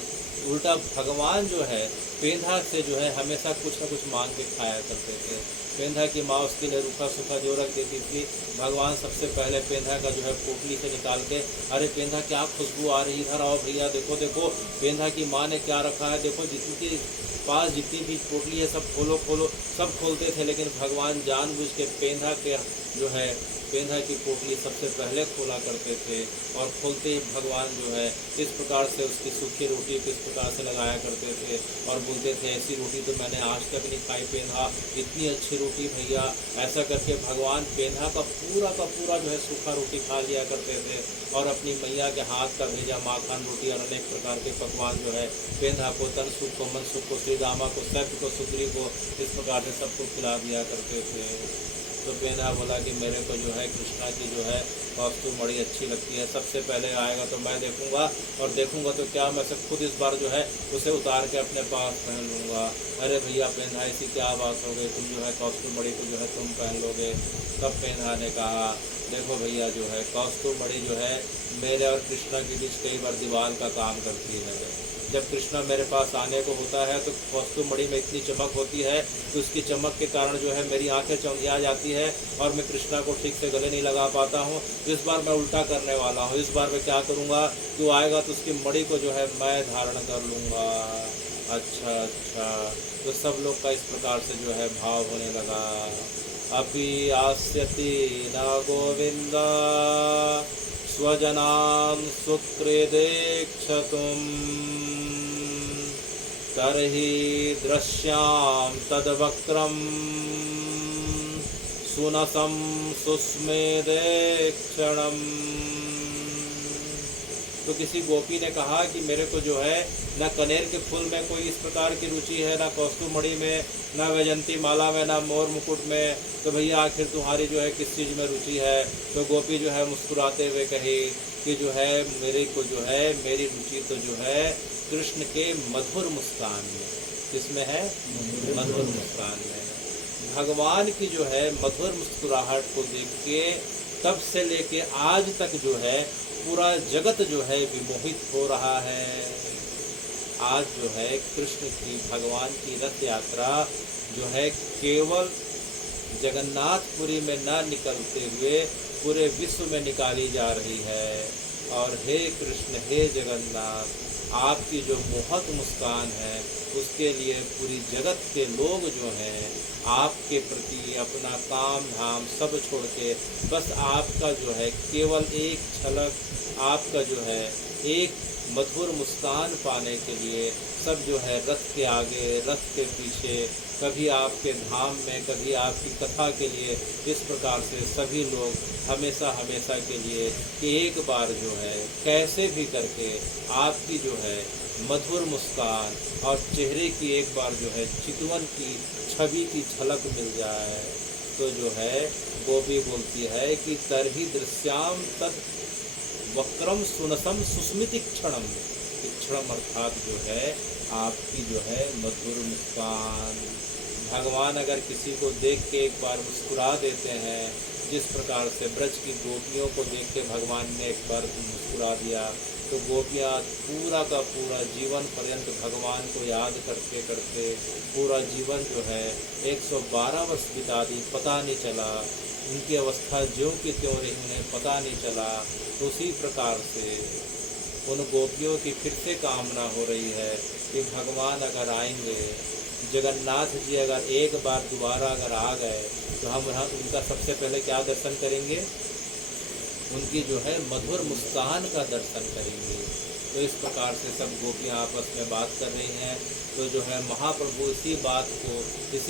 उल्टा भगवान जो है पेंधा से जो है हमेशा कुछ न कुछ मांग के खाया करते थे। पेंधा की माँ उसके लिए रूखा सूखा जो रख देती थी, भगवान सबसे पहले पेंधा का जो है पोटली से निकाल के, अरे पेंधा क्या खुशबू आ रही, इधर आओ भैया, देखो देखो पेंधा की माँ ने क्या रखा है, देखो जितनी पास जितनी भी पोटली है सब खोलो खोलो, सब खोलते थे। लेकिन भगवान जानबूझ के पेंधा के जो है पेंधा की पोटली सबसे पहले खोला करते थे, और खोलते ही भगवान जो है इस प्रकार से उसकी सूखी रोटी किस प्रकार से लगाया करते थे, और बोलते थे ऐसी रोटी तो मैंने आज तक नहीं खाई पेंधा, इतनी अच्छी रोटी भैया। ऐसा करके भगवान पेंधा का पूरा जो है सूखा रोटी खा लिया करते थे, और अपनी मैया के हाथ का भेजा माखन रोटी और अनेक प्रकार के पकवान जो है पेंधा को, तन सुख को, मन सुख को, श्री दामा को, सत्य को, सुग्री को, इस प्रकार से सबको खिला दिया करते थे। तो पेंधा बोला कि मेरे को जो है कृष्णा की जो है कौस्तुभ बड़ी अच्छी लगती है, सबसे पहले आएगा तो मैं देखूंगा, और देखूंगा तो क्या मैं सब खुद इस बार जो है उसे उतार के अपने पास पहन लूँगा। अरे भैया पेंधा, ऐसी क्या बात हो गई, तुम जो है कौस्तुभ बड़ी को जो है तुम पहन लोगे। तब पेंधा ने कहा, देखो भैया जो है कौस्तुभ बड़ी जो है मेरे और कृष्णा के बीच कई बार दीवार का काम करती है। जब कृष्णा मेरे पास आने को होता है तो कौस्तु मणि में इतनी चमक होती है कि उसकी चमक के कारण जो है मेरी आंखें चौंधिया जाती है और मैं कृष्णा को ठीक से गले नहीं लगा पाता हूँ। इस बार मैं उल्टा करने वाला हूँ। इस बार मैं क्या करूँगा, तू आएगा तो उसकी मणि को जो है मैं धारण कर लूँगा। अच्छा अच्छा, तो सब लोग का इस प्रकार से जो है भाव होने लगा। अपि आस्यति न गोविंद स्वजनान् सुकृदेक्षतुं तर्हि दृश्यां तद्वक्त्रं सुनसं सुस्मेदेक्षणम्। तो किसी गोपी ने कहा कि मेरे को जो है न कनेर के फूल में कोई इस प्रकार की रुचि है, न कौस्तुभमणि में, न वैजंती माला में, न मोर मुकुट में, तो भैया आखिर तुम्हारी जो है किस चीज़ में रुचि है। तो गोपी जो है मुस्कुराते हुए कही कि जो है मेरे को जो है मेरी रुचि तो जो है कृष्ण के मधुर मुस्कान में। किसमें है? मधुर मुस्कान में। भगवान की जो है मधुर मुस्कुराहट को देख के तब से लेके आज तक जो है पूरा जगत जो है विमोहित हो रहा है। आज जो है कृष्ण की भगवान की रथ यात्रा जो है केवल जगन्नाथपुरी में न निकलते हुए पूरे विश्व में निकाली जा रही है। और हे कृष्ण, हे जगन्नाथ, आपकी जो मोहक मुस्कान है उसके लिए पूरी जगत के लोग जो हैं आपके प्रति अपना काम धाम सब छोड़ के बस आपका जो है केवल एक झलक, आपका जो है एक मधुर मुस्कान पाने के लिए सब जो है रथ के आगे रथ के पीछे, कभी आपके धाम में कभी आपकी कथा के लिए इस प्रकार से सभी लोग हमेशा हमेशा के लिए कि एक बार जो है कैसे भी करके आपकी जो है मधुर मुस्कान और चेहरे की एक बार जो है चितवन की छवि की झलक मिल जाए। तो जो है गोपी बोलती है कि तरहि दृश्याम तद वक्रम सुनसम सुस्मिति क्षणम। क्षणम अर्थात जो है आपकी जो है मधुर मुस्कान। भगवान अगर किसी को देख के एक बार मुस्कुरा देते हैं, जिस प्रकार से ब्रज की गोपियों को देख के भगवान ने एक बार मुस्कुरा दिया, तो गोपियाँ पूरा का पूरा जीवन पर्यंत भगवान को याद करते करते पूरा जीवन जो है 112 वर्ष बिता दी, पता नहीं चला। उनकी अवस्था ज्यों की त्यों रही, उन्हें पता नहीं चला। तो उसी प्रकार से उन गोपियों की फिर से कामना हो रही है कि भगवान अगर आएंगे, जगन्नाथ जी अगर एक बार दोबारा अगर आ गए तो हम उनका सबसे पहले क्या दर्शन करेंगे? उनकी जो है मधुर मुस्कान का दर्शन करेंगे। तो इस प्रकार से सब गोपियाँ आपस में बात कर रही हैं। तो जो है महाप्रभु इसी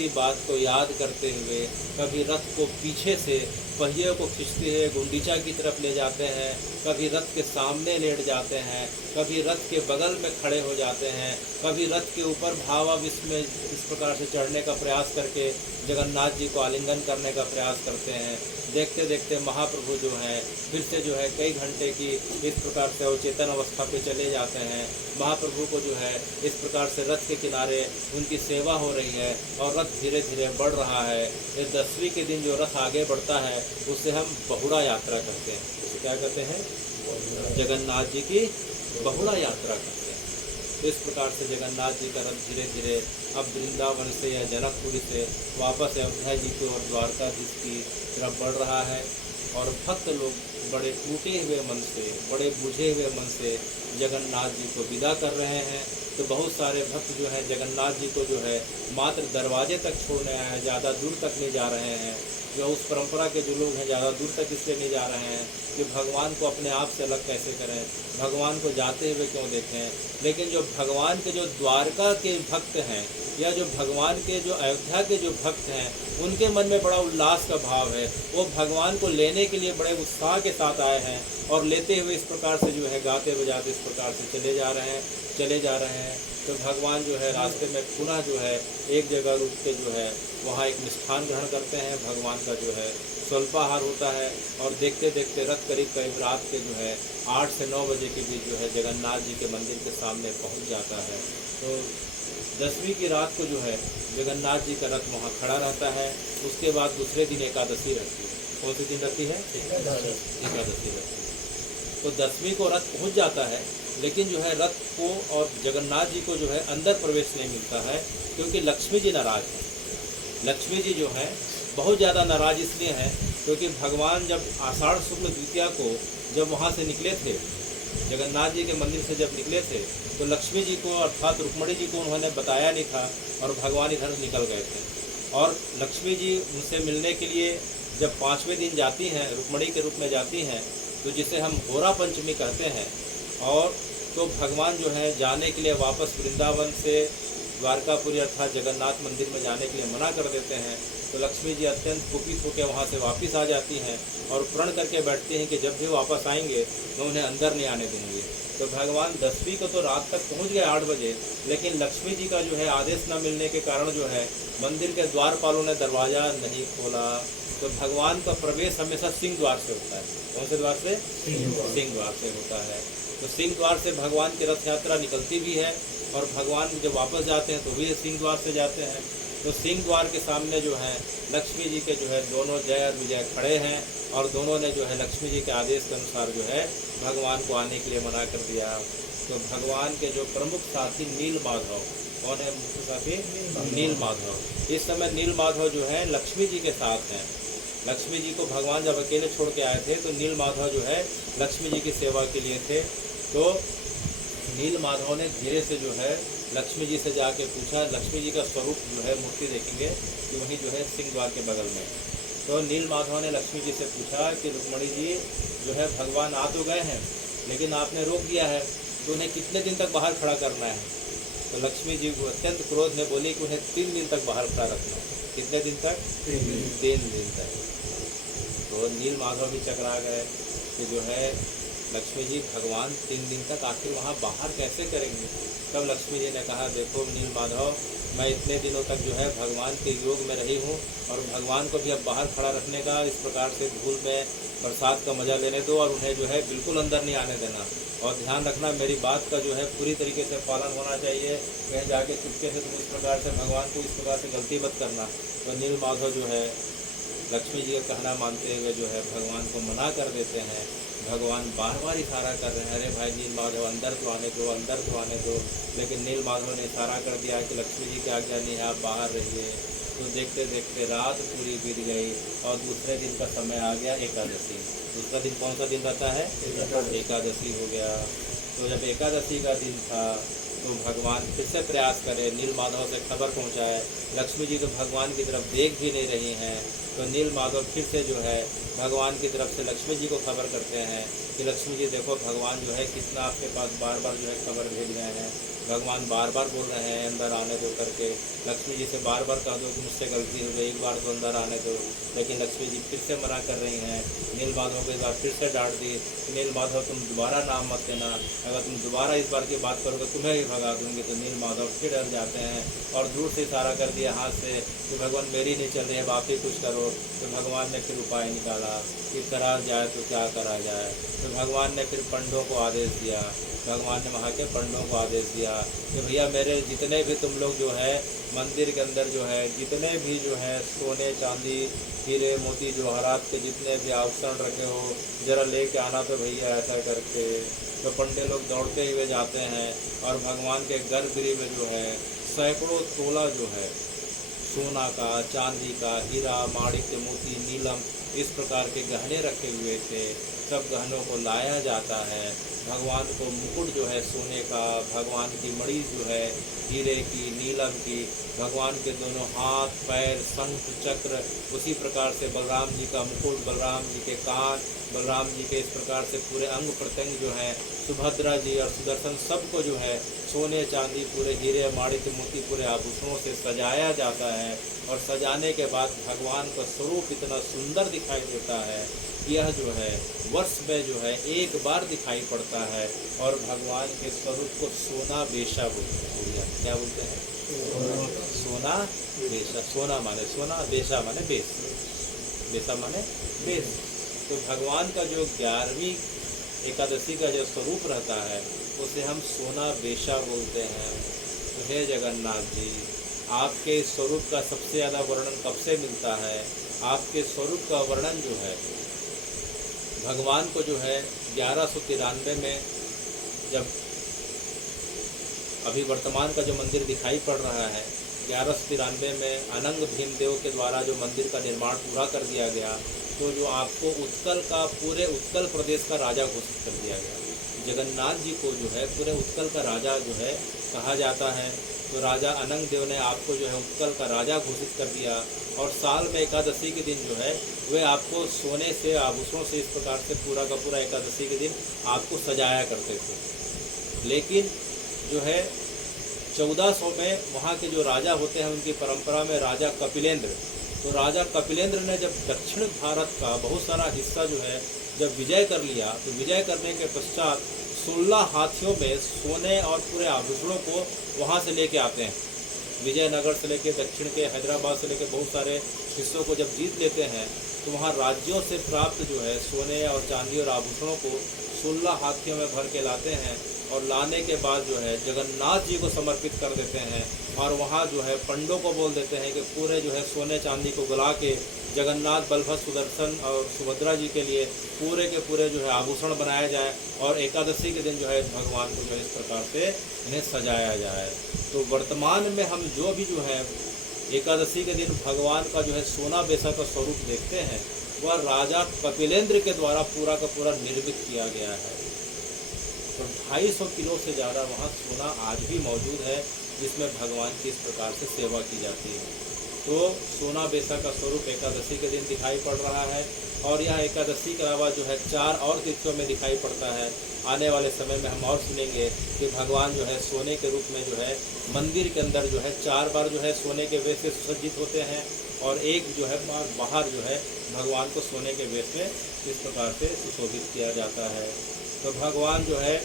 बात को याद करते हुए कभी रथ को पीछे से पहिए को खींचते हुए गुंडीचा की तरफ ले जाते हैं, कभी रथ के सामने लेट जाते हैं, कभी रथ के बगल में खड़े हो जाते हैं, कभी रथ के ऊपर भावाविष्ट में इस प्रकार से चढ़ने का प्रयास करके जगन्नाथ जी को आलिंगन करने का प्रयास करते हैं। देखते देखते महाप्रभु जो हैं फिर से जो है कई घंटे की इस प्रकार से अवचेतन अवस्था पे चले जाते हैं। महाप्रभु को जो है इस प्रकार से रथ के किनारे उनकी सेवा हो रही है और रथ धीरे धीरे बढ़ रहा है। इस 10वीं के दिन जो रथ आगे बढ़ता है उससे हम बहुड़ा यात्रा करते हैं। उसे क्या कहते हैं? जगन्नाथ जी की बहुड़ा यात्रा करते हैं। तो इस प्रकार से जगन्नाथ जी का रथ धीरे धीरे अब वृंदावन से या जनकपुरी से वापस अयोध्या जी की और द्वारकाधीश की तरफ बढ़ रहा है। और भक्त लोग बड़े टूटे हुए मन से, बड़े बुझे हुए मन से जगन्नाथ जी को विदा कर रहे हैं। तो बहुत सारे भक्त जो हैं जगन्नाथ जी को जो है मात्र दरवाजे तक छोड़ने आए हैं, ज़्यादा दूर तक नहीं जा रहे हैं। जो उस परंपरा के जो लोग हैं ज़्यादा दूर तक इसलिए नहीं जा रहे हैं कि भगवान को अपने आप से अलग कैसे करें, भगवान को जाते हुए क्यों देखें। लेकिन जो भगवान के जो द्वारका के भक्त हैं या जो भगवान के जो अयोध्या के जो भक्त हैं उनके मन में बड़ा उल्लास का भाव है। वो भगवान को लेने के लिए बड़े उत्साह के साथ आए हैं और लेते हुए इस प्रकार से जो है गाते बजाते इस प्रकार से चले जा रहे हैं। तो भगवान जो है रास्ते में पुनः जो है एक जगह रुक के जो है वहाँ एक मिष्ठान ग्रहण करते हैं। भगवान का जो है स्वल्पाहार होता है और देखते देखते रथ करीब रात के जो है 8 से 9 बजे के बीच जो है जगन्नाथ जी के मंदिर के सामने पहुँच जाता है। तो 10वीं की रात को जो है जगन्नाथ जी का रथ वहाँ खड़ा रहता है। उसके बाद दूसरे दिन एकादशी रहती है। कौन सी दिन रहती है? एकादशी रहती है। तो 10वीं को रथ पहुँच जाता है लेकिन जो है रथ को और जगन्नाथ जी को जो है अंदर प्रवेश नहीं मिलता है, क्योंकि लक्ष्मी जी नाराज हैं। लक्ष्मी जी जो है बहुत ज़्यादा नाराज इसलिए हैं क्योंकि भगवान जब आषाढ़ शुक्ल द्वितीया को जब वहाँ से निकले थे, जगन्नाथ जी के मंदिर से जब निकले थे, तो लक्ष्मी जी को अर्थात रुक्मणी जी को उन्होंने बताया नहीं था और भगवान इधर निकल गए थे। और लक्ष्मी जी उनसे मिलने के लिए जब 5वें दिन जाती हैं, रुक्मणी के रूप में जाती हैं, तो जिसे हम होरा पंचमी कहते हैं, और तो भगवान जो है जाने के लिए वापस वृंदावन से द्वारकापुरी अर्थात जगन्नाथ मंदिर में जाने के लिए मना कर देते हैं। तो लक्ष्मी जी अत्यंत कुपित होकर वहाँ से वापस आ जाती हैं और प्रण करके बैठती हैं कि जब भी वापस आएंगे मैं उन्हें अंदर नहीं आने दूंगी। तो भगवान 10वीं को तो रात तक पहुँच गए 8 बजे, लेकिन लक्ष्मी जी का जो है आदेश न मिलने के कारण जो है मंदिर के द्वारपालों ने दरवाज़ा नहीं खोला। तो भगवान का प्रवेश हमेशा सिंह द्वार से होता है। कौन से द्वार से? सिंह द्वार से होता है। तो सिंह द्वार से भगवान की रथ यात्रा निकलती भी है और भगवान जब वापस जाते हैं तो भी सिंह द्वार से जाते हैं। तो सिंह द्वार के सामने जो है लक्ष्मी जी के जो है दोनों जय और विजय खड़े हैं और दोनों ने जो है लक्ष्मी जी के आदेश के अनुसार जो है भगवान को आने के लिए मना कर दिया। तो भगवान के जो प्रमुख साथी नील माधव, कौन है मुख्य साथी? नील माधव। इस समय नील माधव जो है लक्ष्मी जी के साथ हैं। लक्ष्मी जी को भगवान जब अकेले छोड़ के आए थे तो नील माधव जो है लक्ष्मी जी की सेवा के लिए थे। तो नील माधव ने धीरे से जो है लक्ष्मी जी से जाके पूछा, लक्ष्मी जी का स्वरूप जो है मूर्ति देखेंगे कि वहीं जो है सिंह द्वार के बगल में। तो नील माधव ने लक्ष्मी जी से पूछा कि रुक्मणी जी जो है भगवान आ तो गए हैं लेकिन आपने रोक दिया है, तो उन्हें कितने दिन तक बाहर खड़ा करना है? तो लक्ष्मी जी को अत्यंत क्रोध में बोली कि उन्हें 3 दिन तक बाहर खड़ा रखना। कितने दिन तक? 3 दिन तक। तो नील माधव भी चकरा गए कि जो है लक्ष्मी जी भगवान 3 दिन तक आखिर वहाँ बाहर कैसे करेंगे? तब लक्ष्मी जी ने कहा, देखो नील माधव, मैं इतने दिनों तक जो है भगवान के योग में रही हूँ और भगवान को भी अब बाहर खड़ा रखने का, इस प्रकार से धूल में बरसात का मज़ा लेने दो और उन्हें जो है बिल्कुल अंदर नहीं आने देना। और ध्यान रखना मेरी बात का जो है पूरी तरीके से पालन होना चाहिए। कहीं जाके चुपके से तुम इस प्रकार से भगवान को इस प्रकार से गलती मत करना। तो नील माधव जो है लक्ष्मी जी का कहना मानते हुए जो है भगवान को मना कर देते हैं। भगवान बार बार इशारा कर रहे हैं, अरे भाई नील माधव अंदर तो आने दो, अंदर तो आने दो। लेकिन नील माधव ने इशारा कर दिया कि लक्ष्मी जी की आज्ञा नहीं है, आप बाहर रहिए। तो देखते देखते रात पूरी बीत गई और दूसरे दिन का समय आ गया एकादशी। दूसरा दिन कौन सा दिन रहता है? एकादशी हो गया। तो जब एकादशी का दिन था तो भगवान फिर से प्रयास करे, नील माधव से खबर पहुंचाए। लक्ष्मी जी तो भगवान की तरफ देख भी नहीं रही हैं। तो नील माधव फिर से जो है भगवान की तरफ से लक्ष्मी जी को खबर करते हैं कि लक्ष्मी जी देखो भगवान जो है कितना आपके पास बार बार जो है खबर भेज रहे हैं। भगवान बार बार बोल रहे हैं अंदर आने दो करके। लक्ष्मी जी से बार बार कह दो कि मुझसे गलती हो गई, एक बार तो अंदर आने दो। लेकिन लक्ष्मी जी फिर से मना कर रही हैं। नील माधव को इस बार फिर से डांट दी, नील माधव तुम दोबारा नाम मत देना, अगर तुम दोबारा इस बार की बात करोगे तुम्हें भी भगा दूंगी। तो नील माधव फिर डर जाते हैं और दूर से इशारा कर दिया हाथ से कि भगवान मेरी नहीं चल रही है, आप ही कुछ करो। तो भगवान ने फिर उपाय निकाला कि करा जाए तो क्या करा जाए। तो भगवान ने फिर पंडों को आदेश दिया। भगवान ने वहाँ के पंडों को आदेश दिया कि भैया मेरे जितने भी तुम लोग जो है मंदिर के अंदर जो है जितने भी जो है सोने चांदी हीरे मोती जवाहरात के जितने भी आभूषण रखे हो जरा लेके आना। तो भैया ऐसा करके तो पंडे लोग दौड़ते हुए जाते हैं और भगवान के गर्भगृह में जो है सैकड़ों तोला जो है सोना का, चांदी का, हीरा, माणिक्य, मोती, नीलम इस प्रकार के गहने रखे हुए थे। सब गहनों को लाया जाता है। भगवान को मुकुट जो है सोने का, भगवान की मणि जो है हीरे की, नीलम की, भगवान के दोनों हाथ पैर शंख चक्र, उसी प्रकार से बलराम जी का मुकुट, बलराम जी के कान, बलराम जी के इस प्रकार से पूरे अंग प्रत्यंग जो है, सुभद्रा जी और सुदर्शन सबको जो है सोने चांदी पूरे हीरे माणिक्य मोती पूरे आभूषणों से सजाया जाता है। और सजाने के बाद भगवान का स्वरूप इतना सुंदर दिखाई देता है। यह जो है वर्ष में जो है एक बार दिखाई पड़ता है और भगवान के स्वरूप को सोना बेशा बोलते हैं। क्या बोलते हैं? सोना बेशा। सोना माने सोना, बेशा माने बेस, बेशा माने बेस। तो भगवान का जो 11वीं एकादशी का जो स्वरूप रहता है उसे हम सोना बेशा बोलते हैं। तो हे जगन्नाथ जी, आपके स्वरूप का सबसे ज़्यादा वर्णन कब से मिलता है? आपके स्वरूप का वर्णन जो है भगवान को जो है 1193 में जब अभी वर्तमान का जो मंदिर दिखाई पड़ रहा है, 1193 में अनंग भीमदेव के द्वारा जो मंदिर का निर्माण पूरा कर दिया गया, तो जो आपको उत्कल का, पूरे उत्कल प्रदेश का राजा घोषित कर दिया गया। जगन्नाथ जी को जो है पूरे उत्कल का राजा जो है कहा जाता है। तो राजा अनंग देव ने आपको जो है उत्कल का राजा घोषित कर दिया, और साल में एकादशी के दिन जो है वे आपको सोने से, आभूषणों से इस प्रकार से पूरा का पूरा एकादशी के दिन आपको सजाया करते थे। लेकिन जो है 1400 में वहाँ के जो राजा होते हैं उनकी परंपरा में राजा कपिलेंद्र, तो राजा कपिलेंद्र ने जब दक्षिण भारत का बहुत सारा हिस्सा जो है जब विजय कर लिया, तो विजय करने के पश्चात 16 हाथियों में सोने और पूरे आभूषणों को वहाँ से लेके आते हैं। विजयनगर से लेके दक्षिण के हैदराबाद से लेके बहुत सारे हिस्सों को जब जीत लेते हैं, तो वहाँ राज्यों से प्राप्त जो है सोने और चांदी और आभूषणों को 16 हाथियों में भर के लाते हैं, और लाने के बाद जो है जगन्नाथ जी को समर्पित कर देते हैं। और वहाँ जो है पंडों को बोल देते हैं कि पूरे जो है सोने चांदी को गला के जगन्नाथ, बलभद्र, सुदर्शन और सुभद्रा जी के लिए पूरे के पूरे जो है आभूषण बनाया जाए, और एकादशी के दिन जो है भगवान को जो है इस प्रकार से इन्हें सजाया जाए। तो वर्तमान में हम जो भी जो है एकादशी के दिन भगवान का जो है सोना बेसा का स्वरूप देखते हैं, वह राजा कपिलेंद्र के द्वारा पूरा का पूरा निर्मित किया गया है। तो 250 किलो से ज़्यादा वहाँ सोना आज भी मौजूद है, जिसमें भगवान की इस प्रकार से सेवा की जाती है। तो सोना बेसा का स्वरूप एकादशी के दिन दिखाई पड़ रहा है, और यह एकादशी के अलावा जो है 4 और तिथियों में दिखाई पड़ता है। आने वाले समय में हम और सुनेंगे कि भगवान जो है सोने के रूप में जो है मंदिर के अंदर जो है 4 बार जो है सोने के वेश से सुसज्जित होते हैं, और एक जो है बाहर जो है भगवान को सोने के वेश में इस प्रकार से सुशोभित किया जाता है। तो भगवान जो है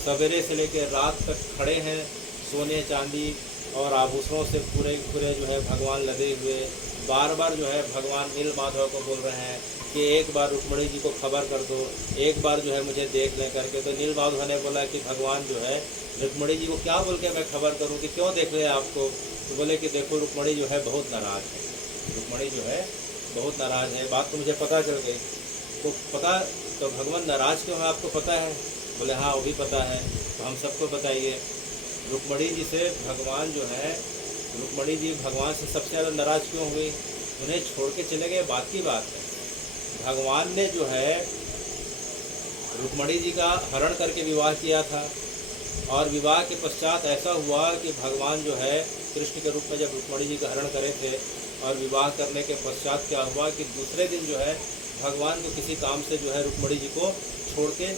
सवेरे से लेकर रात तक खड़े हैं, सोने चांदी और आभूषणों से पूरे पूरे जो है भगवान लदे हुए। बार बार जो है भगवान नील माधव को बोल रहे हैं कि एक बार रुक्मणी जी को खबर कर दो, एक बार जो है मुझे देख लें करके। तो नील माधव ने बोला कि भगवान जो है रुक्मणी जी को क्या बोल के मैं खबर करूं कि क्यों देख ले आपको। तो बोले कि देखो रुक्मणी जो है बहुत नाराज़ है, रुक्मणी जो है बहुत नाराज़ है, बात तो मुझे पता चल गई। तो पता, तो भगवान नाराज़ क्यों है आपको पता है? बोले हाँ वो भी पता है। तो हम सबको बताइए, रुक्मणी जी से भगवान जो है, रुक्मणी जी भगवान से सबसे ज़्यादा नाराज़ क्यों हुई? उन्हें छोड़ के चले गए, बात की बात है। भगवान ने जो है रुक्मणी जी का हरण करके विवाह किया था, और विवाह के पश्चात ऐसा हुआ कि भगवान जो है कृष्ण के रूप में जब रुक्मणी जी का हरण करे थे, और विवाह करने के पश्चात क्या हुआ कि दूसरे दिन जो है भगवान को किसी काम से जो है रुक्मणी जी को छोड़ के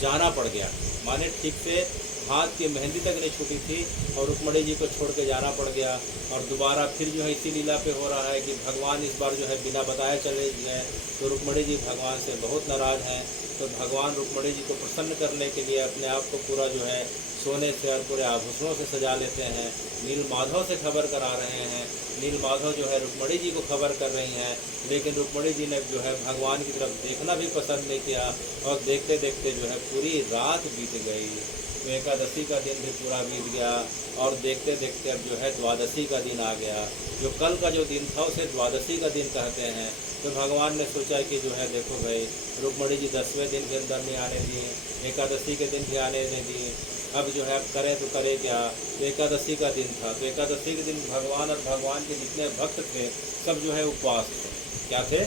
जाना पड़ गया। माने ठीक से हाथ की मेहंदी तक नहीं छूटी थी, और रुक्मणी जी को छोड़ के जाना पड़ गया। और दोबारा फिर जो है इसी लीला पे हो रहा है कि भगवान इस बार जो है बिना बताए चले गए। तो रुक्मणी जी भगवान से बहुत नाराज़ हैं। तो भगवान रुक्मणी जी को प्रसन्न करने के लिए अपने आप को पूरा जो है सोने से और पूरे आभूषणों से सजा लेते हैं। नील माधव से खबर करा रहे हैं, नील माधव जो है रुक्मणी जी को खबर कर रही हैं, लेकिन रुक्मणी जी ने जो है भगवान की तरफ देखना भी पसंद नहीं किया, और देखते देखते जो है पूरी रात बीत गई। तो एकादशी का दिन भी पूरा बीत गया, और देखते देखते अब जो है द्वादशी का दिन आ गया। जो कल का जो दिन था उसे द्वादशी का दिन कहते हैं। तो भगवान ने सोचा कि जो है देखो भाई, रुक्मणी जी 10वें दिन के अंदर नहीं आने दिए, एकादशी के दिन भी आने नहीं दिए, अब जो है अब करें तो करें क्या। तो एकादशी का दिन था, तो एकादशी के दिन भगवान और भगवान के जितने भक्त थे सब जो है उपवास थे। क्या थे?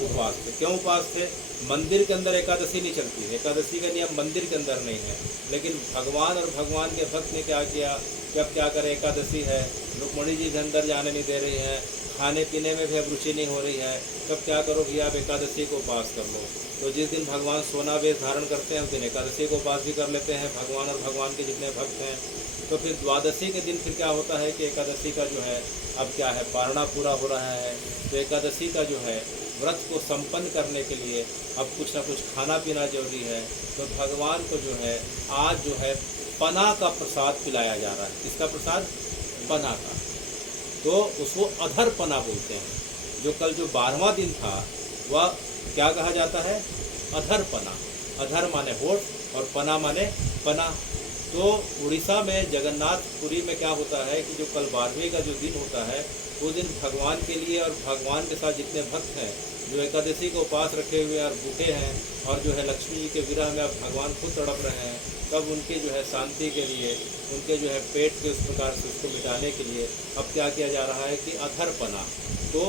उपवास थे। क्यों उपवास थे? मंदिर के अंदर एकादशी नहीं चलती है, एकादशी का नियम मंदिर के अंदर नहीं है। लेकिन भगवान और भगवान के भक्त ने क्या किया कि अब क्या करें, एकादशी है, रुक्मणी जी के अंदर जाने नहीं दे रही हैं, खाने पीने में भी अब रुचि नहीं हो रही है, तब क्या करो कि आप एकादशी को उपवास कर लो। तो जिस दिन भगवान सोना वेश धारण करते हैं उस दिन एकादशी को उपवास भी कर लेते हैं भगवान और भगवान के जितने भक्त हैं। तो फिर द्वादशी के दिन फिर क्या होता है कि एकादशी का जो है अब क्या है, पारणा पूरा हो रहा है। तो एकादशी का जो है व्रत को संपन्न करने के लिए अब कुछ ना कुछ खाना पीना जरूरी है। तो भगवान को जो है आज जो है पना का प्रसाद पिलाया जा रहा है। किसका प्रसाद? पना का। तो उसको अधर पना बोलते हैं। जो कल जो 12वां दिन था वह क्या कहा जाता है? अधर पना। अधर माने होठ और पना माने पना। तो उड़ीसा में जगन्नाथपुरी में क्या होता है कि जो कल 12वें का जो दिन होता है वो दिन भगवान के लिए और भगवान के साथ जितने भक्त हैं जो एकादशी को उपास रखे हुए और भूखे हैं और जो है लक्ष्मी जी के विरह में अब भगवान खुद तड़प रहे हैं, तब उनकी जो है शांति के लिए, उनके जो है पेट के उस प्रकार से उसको मिटाने के लिए अब क्या किया जा रहा है कि अधरपना। तो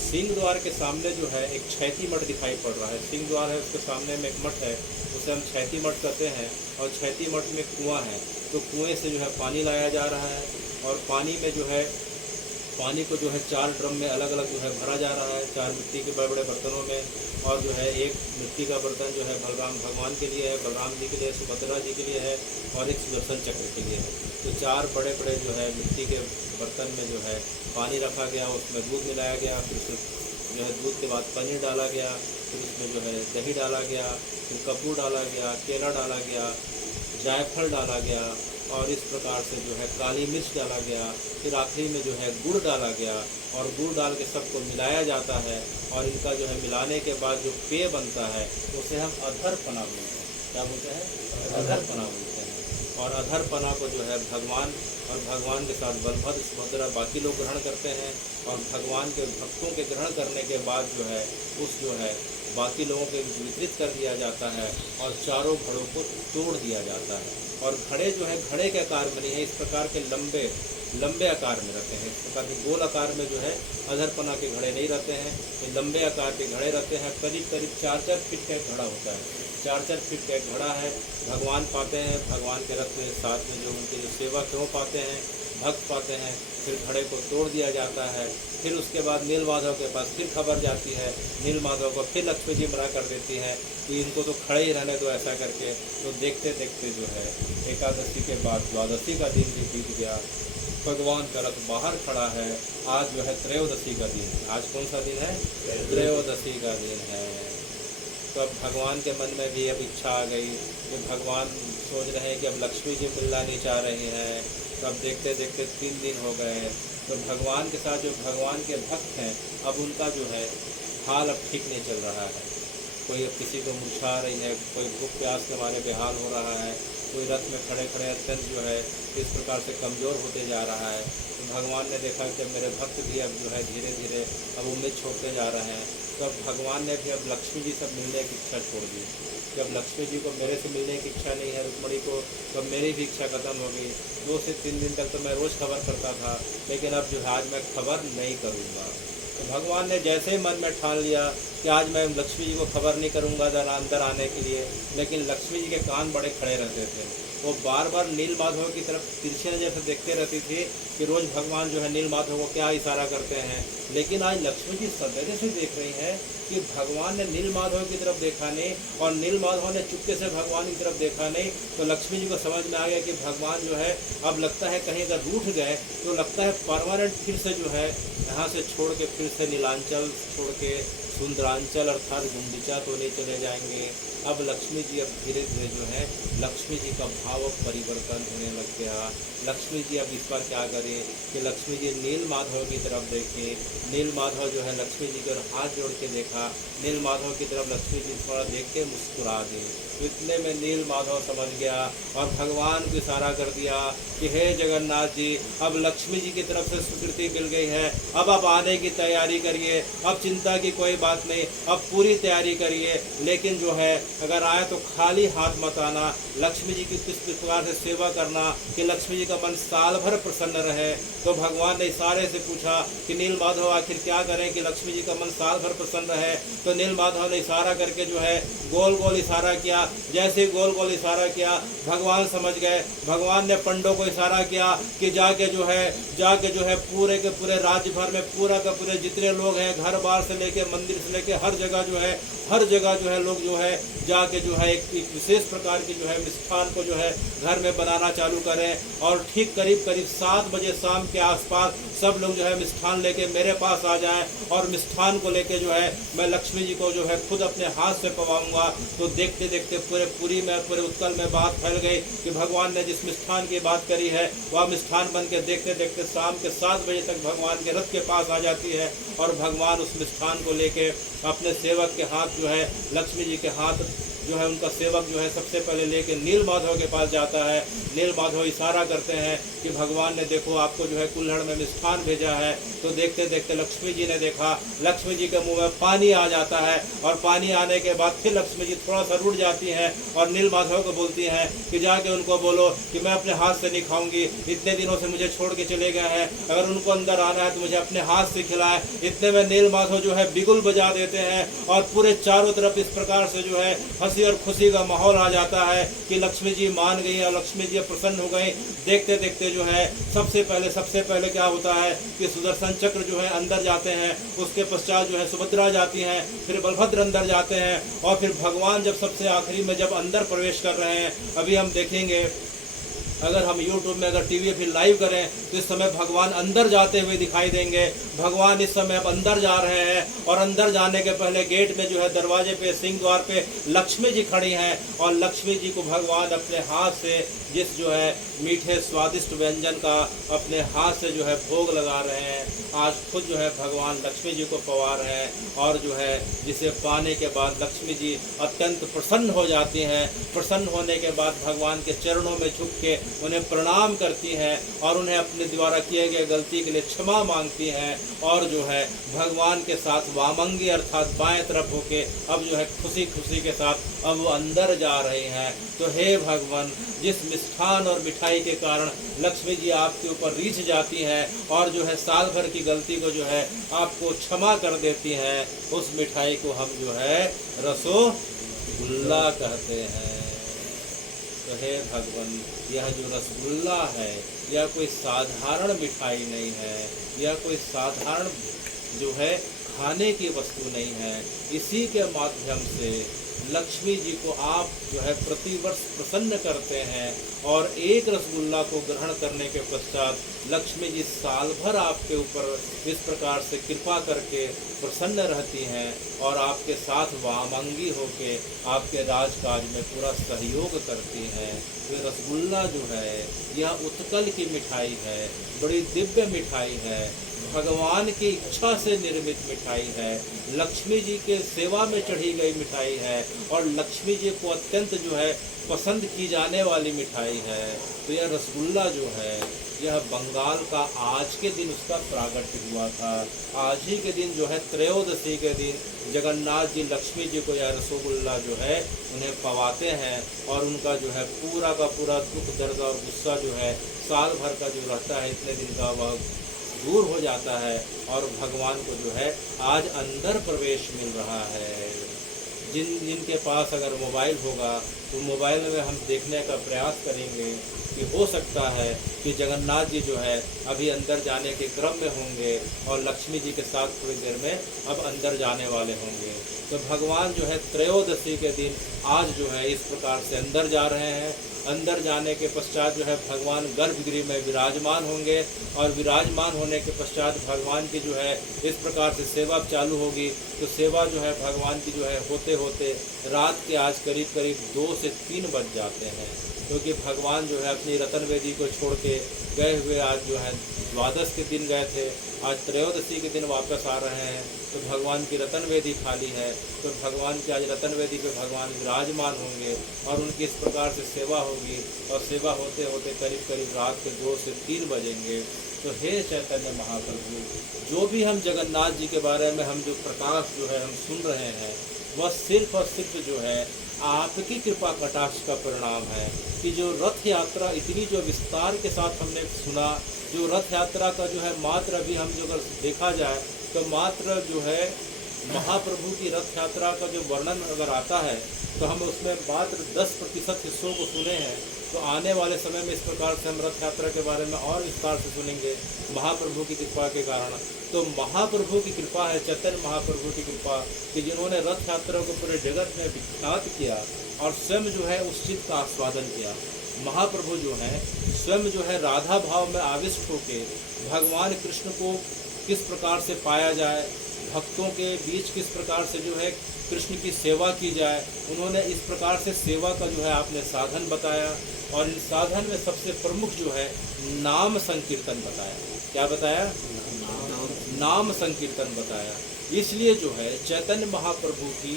सिंह द्वार के सामने जो है एक छैती मठ दिखाई पड़ रहा है। सिंह द्वार है, उसके सामने में एक मठ है, उसे हम छैती मठ कहते हैं। और छैती मठ में कुआं है, तो कुएं से जो है पानी लाया जा रहा है और पानी में जो है पानी को जो है 4 ड्रम में अलग अलग जो है भरा जा रहा है, 4 मिट्टी के बड़े बड़े बर्तनों में। और जो है एक मिट्टी का बर्तन जो है बलराम भगवान के लिए है, बलराम जी के लिए, सुभद्रा जी के लिए है और एक सुदर्शन चक्र के लिए है। तो 4 बड़े बड़े जो है मिट्टी के बर्तन में जो है पानी रखा गया, उसमें दूध मिलाया गया, फिर उसमें जो है दूध के बाद पनीर डाला गया, फिर उसमें जो है दही डाला गया, फिर कपूर डाला गया, केला डाला गया, जायफल डाला गया और इस प्रकार से जो है काली मिर्च डाला गया। फिर आखिरी में जो है गुड़ डाला गया और गुड़ डाल के सबको मिलाया जाता है। और इनका जो है मिलाने के बाद जो पेय बनता है उसे हम अधरपना बोलते हैं। क्या बोलते हैं? अधरपना बोलते हैं। और अधरपना को जो है भगवान और भगवान के साथ बलभद्र सुभद्रा बाकी लोग ग्रहण करते हैं और भगवान के भक्तों के ग्रहण करने के बाद जो है उस जो है बाकी लोगों के वितरित कर दिया जाता है और चारों घड़ों को तोड़ दिया जाता है। और घड़े जो है घड़े के आकार में नहीं है, इस प्रकार के लंबे आकार में रहते हैं। इस प्रकार के गोल आकार में जो है अधरपना के घड़े नहीं रहते हैं, ये लंबे आकार के घड़े रहते हैं। करीब करीब 4-4 फीट का एक घड़ा होता है, 4-4 फीट का एक घड़ा है। भगवान पाते हैं, भगवान के रथ में साथ में जो उनके जो सेवक हैं वो पाते हैं, भक्त पाते हैं। फिर घड़े को तोड़ दिया जाता है। फिर उसके बाद नील माधव के पास फिर खबर जाती है, नील माधव को फिर लक्ष्मी जी मना कर देती हैं कि इनको तो खड़े ही रहने दो ऐसा करके। तो देखते देखते जो है एकादशी के बाद द्वादशी का दिन भी बीत गया, भगवान का रथ बाहर खड़ा है। आज जो है त्रयोदशी का दिन, आज कौन सा दिन है? त्रयोदशी का दिन है। तो अब भगवान के मन में भी अब इच्छा आ गई कि भगवान सोच रहे हैं कि अब लक्ष्मी जी मिलना नहीं चाह रही हैं। तब देखते देखते 3 दिन हो गए। तो भगवान के साथ जो भगवान के भक्त हैं अब उनका जो है हाल अब ठीक नहीं चल रहा है। कोई अब किसी को मुरझा रही है, कोई भूख प्यास के मारे बेहाल हो रहा है, कोई रथ में खड़े खड़े अत्यंत जो है इस प्रकार से कमज़ोर होते जा रहा है। तो भगवान ने देखा कि मेरे भक्त भी अब जो है धीरे धीरे अब उम्मीद छोड़ते जा रहे हैं। तो अब भगवान ने भी अब लक्ष्मी जी से मिलने की इच्छा छोड़ दी। जब लक्ष्मी जी को मेरे से मिलने की इच्छा नहीं है, रुक्मणी को, तो मेरी भी इच्छा खत्म हो गई। 2 से 3 दिन तक तो मैं रोज़ खबर करता था, लेकिन अब जो है आज मैं खबर नहीं करूँगा। तो भगवान ने जैसे ही मन में ठान लिया कि आज मैं लक्ष्मी जी को खबर नहीं करूँगा अंदर आने के लिए, लेकिन लक्ष्मी जी के कान बड़े खड़े रहते थे। वो बार बार नील माधव की तरफ तिरछे नज़र से देखते रहती थी कि रोज़ भगवान जो है नील माधव को क्या इशारा करते हैं। लेकिन आज लक्ष्मी जी सवेरे से देख रही हैं कि भगवान ने नील माधव की तरफ देखा नहीं और नील माधव ने चुपके से भगवान की तरफ देखा नहीं। तो लक्ष्मी जी को समझ में आ गया कि भगवान जो है अब लगता है कहीं अगर रूठ गए तो लगता है परमानेंट फिर से जो है यहाँ से छोड़ के फिर से नीलांचल छोड़ के सुंदरांचल अर्थात गुंडीचा तो नहीं चले जाएंगे। अब लक्ष्मी जी अब धीरे धीरे जो है लक्ष्मी जी का भाव परिवर्तन होने लग गया। लक्ष्मी जी अब इस बार क्या करें कि लक्ष्मी जी नील माधव की तरफ देखें। नील माधव जो है लक्ष्मी जी को हाथ जोड़ के देखा, नील माधव की तरफ लक्ष्मी जी थोड़ा देख के मुस्कुरा दी। इतने में नील माधव समझ गया और भगवान को इशारा कर दिया कि हे जगन्नाथ जी, अब लक्ष्मी जी की तरफ से स्वीकृति मिल गई है, अब आप आने की तैयारी करिए, अब चिंता की कोई बात नहीं, अब पूरी तैयारी करिए। लेकिन जो है अगर आए तो खाली हाथ मत आना, लक्ष्मी जी की किस प्रकार से सेवा करना कि लक्ष्मी जी का मन साल भर प्रसन्न रहे। तो भगवान ने इशारे से पूछा कि नील माधव आखिर क्या करें कि लक्ष्मी जी का मन साल भर प्रसन्न रहे। तो नील माधव ने इशारा करके जो है गोल गोल इशारा किया। जैसे ही गोल गोल इशारा किया भगवान समझ गए। भगवान ने पंडों को इशारा किया कि जाके जो है पूरे के पूरे राज्य भर में पूरा का पूरे जितने लोग हैं घर बार से लेके मंदिर से लेके हर जगह जो है लोग जो है जाके जो है एक विशेष प्रकार की जो है मिष्ठान को जो है घर में बनाना चालू करें। और ठीक करीब 7 बजे शाम के आसपास सब लोग जो है मिष्ठान लेके मेरे पास आ जाएं और मिष्ठान को लेके जो है मैं लक्ष्मी जी को जो है खुद अपने हाथ से पवाऊंगा। तो देखते देखते पूरे पुरी में पूरे उत्कल में बात फैल गई कि भगवान ने जिस मिष्ठान की बात करी है वह मिष्ठान बन के देखते देखते शाम के 7 बजे तक भगवान के रथ के पास आ जाती है। और भगवान उस मिष्ठान को लेके अपने सेवक के हाथ जो है लक्ष्मी जी के हाथ जो है उनका सेवक जो है सबसे पहले लेके नील माधव के पास जाता है। नील माधव इशारा करते हैं कि भगवान ने देखो आपको जो है कुल्हड़ में मिष्ठान भेजा है। तो देखते देखते लक्ष्मी जी ने देखा, लक्ष्मी जी के मुंह में पानी आ जाता है और पानी आने के बाद फिर लक्ष्मी जी थोड़ा सा रुठ जाती हैं और नील माधव को बोलती हैं कि जाके उनको बोलो कि मैं अपने हाथ से नहीं खाऊंगी, इतने दिनों से मुझे छोड़ के चले गए हैं, अगर उनको अंदर आना है तो मुझे अपने हाथ से खिलाए। इतने में नील माधव जो है बिगुल बजा देते हैं और पूरे चारों तरफ इस प्रकार से जो है हंसी और खुशी का माहौल आ जाता है कि लक्ष्मी जी मान गई और लक्ष्मी जी प्रसन्न हो गई। देखते देखते जो है सबसे पहले क्या होता है कि सुदर्शन चक्र जो है अंदर जाते हैं, उसके पश्चात जो है सुभद्रा जाती हैं, फिर बलभद्र अंदर जाते हैं और फिर भगवान जब सबसे आखिरी में जब अंदर प्रवेश कर रहे हैं, अभी हम देखेंगे अगर हम YouTube में अगर टीवी पे लाइव करें तो इस समय भगवान अंदर जाते हुए दिखाई देंगे। भगवान इस समय अब अंदर जा रहे हैं और अंदर जाने के पहले गेट में जो है दरवाजे पे सिंह द्वार पे लक्ष्मी जी खड़ी हैं और लक्ष्मी जी को भगवान अपने हाथ से जिस जो है मीठे स्वादिष्ट व्यंजन का अपने हाथ से जो है भोग लगा रहे हैं। आज खुद जो है भगवान लक्ष्मी जी को पवा रहे हैं और जो है जिसे पाने के बाद लक्ष्मी जी अत्यंत प्रसन्न हो जाती हैं। प्रसन्न होने के बाद भगवान के चरणों में झुक के उन्हें प्रणाम करती हैं और उन्हें अपने द्वारा किए गए गलती के लिए क्षमा मांगती हैं और जो है भगवान के साथ वामंगी अर्थात बाएं तरफ होके अब जो है खुशी खुशी के साथ अब वो अंदर जा रहे हैं। तो हे भगवान, जिस मिष्ठान और मिठाई के कारण लक्ष्मी जी आपके ऊपर रीझ जाती हैं और जो है साल भर की गलती को जो है आपको क्षमा कर देती हैं, उस मिठाई को हम जो है रसोगुल्ला कहते हैं। तो हे भगवान, यह जो रसगुल्ला है यह कोई साधारण मिठाई नहीं है, यह कोई साधारण जो है खाने की वस्तु नहीं है। इसी के माध्यम से लक्ष्मी जी को आप जो है प्रतिवर्ष प्रसन्न करते हैं और एक रसगुल्ला को ग्रहण करने के पश्चात लक्ष्मी जी साल भर आपके ऊपर इस प्रकार से कृपा करके प्रसन्न रहती हैं और आपके साथ वामंगी होके आपके राजकाज में पूरा सहयोग करती हैं। तो रसगुल्ला जो है यह उत्कल की मिठाई है, बड़ी दिव्य मिठाई है, भगवान की इच्छा से निर्मित मिठाई है, लक्ष्मी जी के सेवा में चढ़ी गई मिठाई है और लक्ष्मी जी को अत्यंत जो है पसंद की जाने वाली मिठाई है। तो यह रसगुल्ला जो है यह बंगाल का आज के दिन उसका प्रागट्य हुआ था। आज ही के दिन जो है त्रयोदशी के दिन जगन्नाथ जी लक्ष्मी जी को यह रसगुल्ला जो है उन्हें पवाते हैं और उनका जो है पूरा का पूरा दुख दर्द और गुस्सा जो है साल भर का जो रहता है इतने दिन का वह दूर हो जाता है और भगवान को जो है आज अंदर प्रवेश मिल रहा है। जिनके पास अगर मोबाइल होगा तो मोबाइल में हम देखने का प्रयास करेंगे कि हो सकता है कि जगन्नाथ जी जो है अभी अंदर जाने के क्रम में होंगे और लक्ष्मी जी के साथ थोड़ी देर में अब अंदर जाने वाले होंगे। तो भगवान जो है त्रयोदशी के दिन आज जो है इस प्रकार से अंदर जा रहे हैं। अंदर जाने के पश्चात जो है भगवान गर्भगृह में विराजमान होंगे और विराजमान होने के पश्चात भगवान की जो है इस प्रकार से सेवा चालू होगी। तो सेवा जो है भगवान की जो है होते होते रात के आज करीब करीब 2 से 3 बज जाते हैं, क्योंकि भगवान जो है अपनी रतन वेदी को छोड़ के गए हुए आज जो है द्वादश के दिन गए थे, आज त्रयोदशी के दिन वापस आ रहे हैं। तो भगवान की रतन वेदी खाली है, तो भगवान की आज रतन वेदी पे भगवान विराजमान होंगे और उनकी इस प्रकार से सेवा होगी और सेवा होते होते करीब करीब रात के 2 से 3 बजेंगे। तो हे चैतन्य महाप्रभु, जो भी हम जगन्नाथ जी के बारे में हम जो प्रकाश जो है हम सुन रहे हैं वह सिर्फ और सिर्फ जो है आपकी कृपा कटाक्ष का परिणाम है कि जो रथ यात्रा इतनी जो विस्तार के साथ हमने सुना, जो रथ यात्रा का जो है मात्र अभी हम जो अगर देखा जाए तो मात्र जो है महाप्रभु की रथ यात्रा का जो वर्णन अगर आता है तो हम उसमें मात्र 10% हिस्सों को सुने हैं। तो आने वाले समय में इस प्रकार से हम रथ यात्रा के बारे में और विस्तार से सुनेंगे महाप्रभु की कृपा के कारण। तो महाप्रभु की कृपा है, चैतन्य महाप्रभु की कृपा कि जिन्होंने रथ यात्रा को पूरे जगत में विख्यात किया और स्वयं जो है उस चीज़ का आस्वादन किया। महाप्रभु जो है स्वयं जो है राधा भाव में आविष्ट होके भगवान कृष्ण को किस प्रकार से पाया जाए, भक्तों के बीच किस प्रकार से जो है कृष्ण की सेवा की जाए, उन्होंने इस प्रकार से सेवा का जो है आपने साधन बताया और इन साधन में सबसे प्रमुख जो है नाम संकीर्तन बताया। क्या बताया? नाम संकीर्तन बताया। इसलिए जो है चैतन्य महाप्रभु की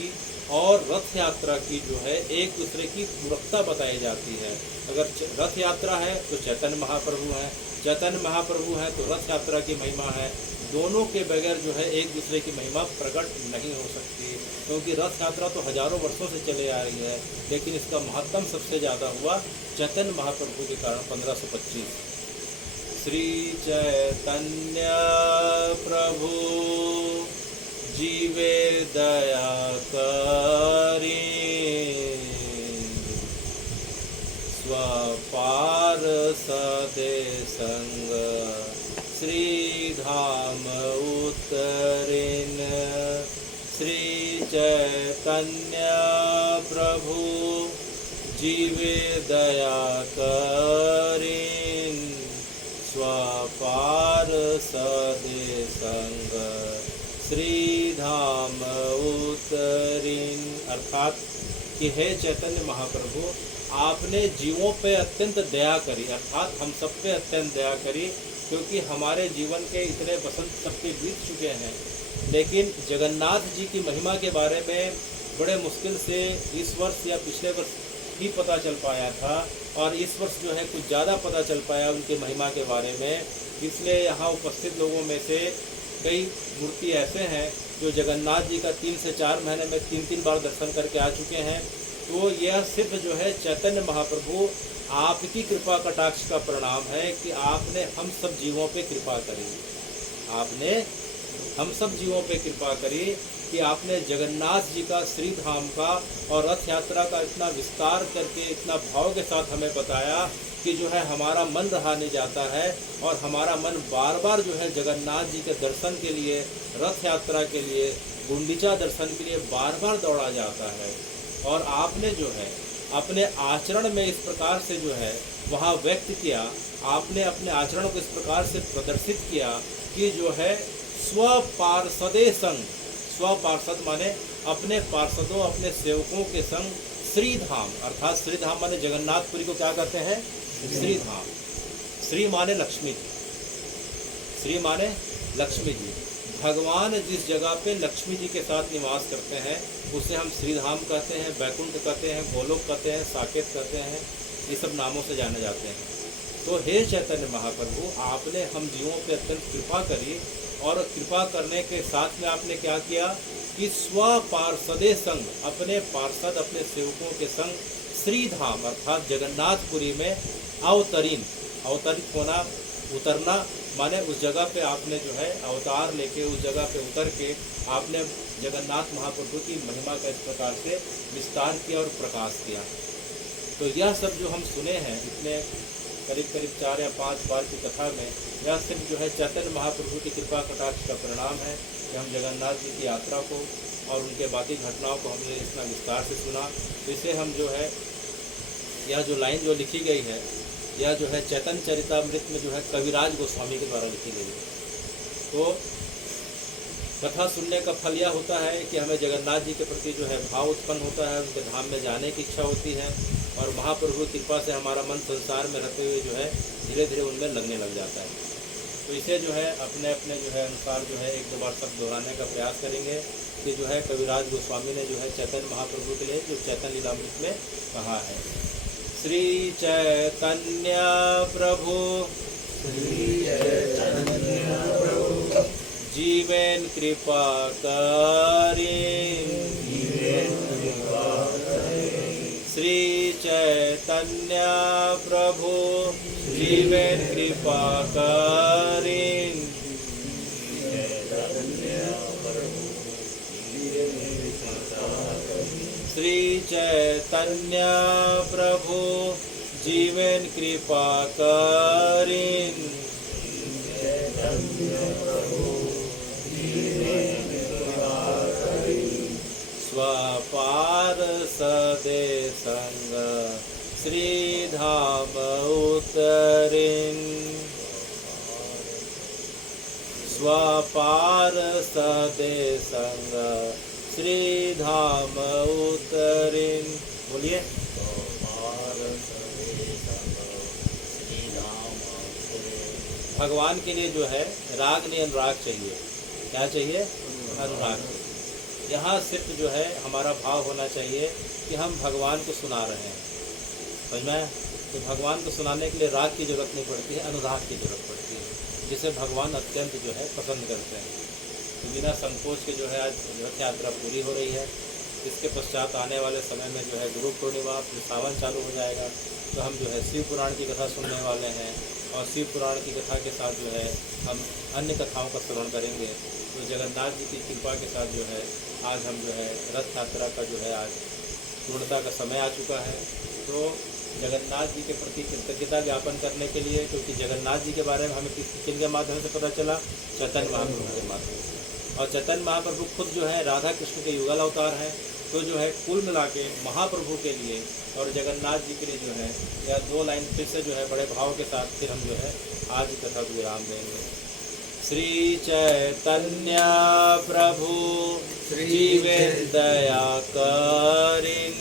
और रथ यात्रा की जो है एक दूसरे की पूरकता बताई जाती है। अगर रथ यात्रा है तो चैतन्य महाप्रभु है, चैतन्य महाप्रभु है तो रथ यात्रा की महिमा है। दोनों के बगैर जो है एक दूसरे की महिमा प्रकट नहीं हो सकती, क्योंकि रथ यात्रा तो हजारों वर्षों से चले आ रही है, लेकिन इसका महत्व सबसे ज़्यादा हुआ चैतन्य महाप्रभु के कारण 1525। श्री चैतन्य प्रभु जीवे दया करी, स्वपार सदे संग श्री धाम उतरिन। श्री चैतन्य प्रभु जीवे दया करिन, स्वपार सदे संग श्री धाम उतरिन। अर्थात कि हे चैतन्य महाप्रभु, आपने जीवों पे अत्यंत दया करी, अर्थात हम सब पे अत्यंत दया करी, क्योंकि हमारे जीवन के इतने बसंत सबके बीत चुके हैं, लेकिन जगन्नाथ जी की महिमा के बारे में बड़े मुश्किल से इस वर्ष या पिछले वर्ष ही पता चल पाया था, और इस वर्ष जो है कुछ ज़्यादा पता चल पाया उनकी महिमा के बारे में। इसलिए यहाँ उपस्थित लोगों में से कई मूर्ति ऐसे हैं जो जगन्नाथ जी का 3 से 4 महीने में 3-3 बार दर्शन करके आ चुके हैं। तो यह सिर्फ जो है चैतन्य महाप्रभु आपकी कृपा कटाक्ष का परिणाम है कि आपने हम सब जीवों पे कृपा करी, आपने हम सब जीवों पे कृपा करी कि आपने जगन्नाथ जी का श्री धाम का और रथ यात्रा का इतना विस्तार करके इतना भाव के साथ हमें बताया कि जो है हमारा मन रहा नहीं जाता है, और हमारा मन बार बार जो है जगन्नाथ जी के दर्शन के लिए, रथ यात्रा के लिए, गुंडीचा दर्शन के लिए बार बार दौड़ा जाता है। और आपने जो है अपने आचरण में इस प्रकार से जो है वहाँ व्यक्त किया, आपने अपने आचरण को इस प्रकार से प्रदर्शित किया कि जो है स्वपार्षदे संग, स्वपार्षद माने अपने पार्षदों, अपने सेवकों के संग श्री धाम, अर्थात श्री धाम माने जगन्नाथपुरी को क्या कहते हैं? श्री धाम। श्री माने लक्ष्मी जी, श्री माने लक्ष्मी जी। भगवान जिस जगह पे लक्ष्मी जी के साथ निवास करते हैं उसे हम श्रीधाम कहते हैं, बैकुंठ कहते हैं, गोलोक कहते हैं, साकेत कहते हैं, ये सब नामों से जाने जाते हैं। तो हे चैतन्य महाप्रभु, आपने हम जीवों पे अत्यंत कृपा करी, और कृपा करने के साथ में आपने क्या किया कि स्वपार्षदे संग, अपने पार्षद, अपने सेवकों के संग श्रीधाम अर्थात जगन्नाथपुरी में अवतरीन, अवतरित होना, उतरना माने उस जगह पे आपने जो है अवतार लेके उस जगह पे उतर के आपने जगन्नाथ महाप्रभु की महिमा का इस प्रकार से विस्तार किया और प्रकाश किया। तो यह सब जो हम सुने हैं इतने करीब 4 या 5 बार की कथा में, यह सिर्फ जो है चैतन्य महाप्रभु की कृपा कटाक्ष का परिणाम है कि हम जगन्नाथ जी की यात्रा को और उनके बाकी घटनाओं को हमने इतना विस्तार से सुना। तो इसे हम जो है यह जो लाइन जो लिखी गई है, यह जो है चैतन्य चरितामृत में जो है कविराज गोस्वामी के द्वारा लिखी गई है। तो कथा सुनने का फल यह होता है कि हमें जगन्नाथ जी के प्रति जो है भाव उत्पन्न होता है, उनके धाम में जाने की इच्छा होती है, और महाप्रभु की कृपा से हमारा मन संसार में रहते हुए जो है धीरे धीरे उनमें लगने लग जाता है। तो इसे जो है अपने अपने जो है अनुसार जो है 1-2 बार सब दोहराने का प्रयास करेंगे कि जो है कविराज गोस्वामी ने जो है चैतन्य महाप्रभु के लिए जो चैतन्य लीलामृत में कहा है। श्री चैतन्य प्रभु जीवेन कृपा करें, श्री चैतन्य प्रभु जीवेन कृपा करें, श्री चैतन्य प्रभु जीवेन कृपा करें, स्वपार सदे संग श्री धाम उतरिन, स्वपार सदे संग श्री धाम उतरिन। बोलिए भगवान के लिए जो है राग नहीं अनुराग चाहिए। क्या चाहिए? अनुराग। यहाँ सिर्फ जो है हमारा भाव होना चाहिए कि हम भगवान को सुना रहे हैं। समझ में? तो भगवान को सुनाने के लिए राग की जरूरत नहीं पड़ती है, अनुराग की जरूरत पड़ती है, जिसे भगवान अत्यंत जो है पसंद करते हैं। तो बिना संकोच के जो है आज रथ यात्रा पूरी हो रही है। इसके पश्चात आने वाले समय में जो है गुरु पूर्णिमा, फिर सावन चालू हो जाएगा, तो हम जो है शिव पुराण की कथा सुनने वाले हैं और शिव पुराण की कथा के साथ जो है हम अन्य कथाओं का श्रवण करेंगे। तो जगन्नाथ जी की कृपा के साथ जो है आज हम जो है रथ यात्रा का जो है आज पूर्णता का समय आ चुका है। तो जगन्नाथ जी के प्रति कृतज्ञता ज्ञापन करने के लिए, क्योंकि जगन्नाथ जी के बारे में हमें किनके माध्यम से पता चला? चैतन्य महाप्रभु के माध्यम से। और चैतन्य महाप्रभु खुद जो है राधा कृष्ण के युगल अवतार हैं। तो जो है कुल मिला के महाप्रभु के लिए और जगन्नाथ जी के लिए जो है यह 2 लाइन फिर से जो है बड़े भाव के साथ फिर हम जो है आज कथा को विराम देंगे। श्री चैतन्य प्रभु जीवेन दया करिन,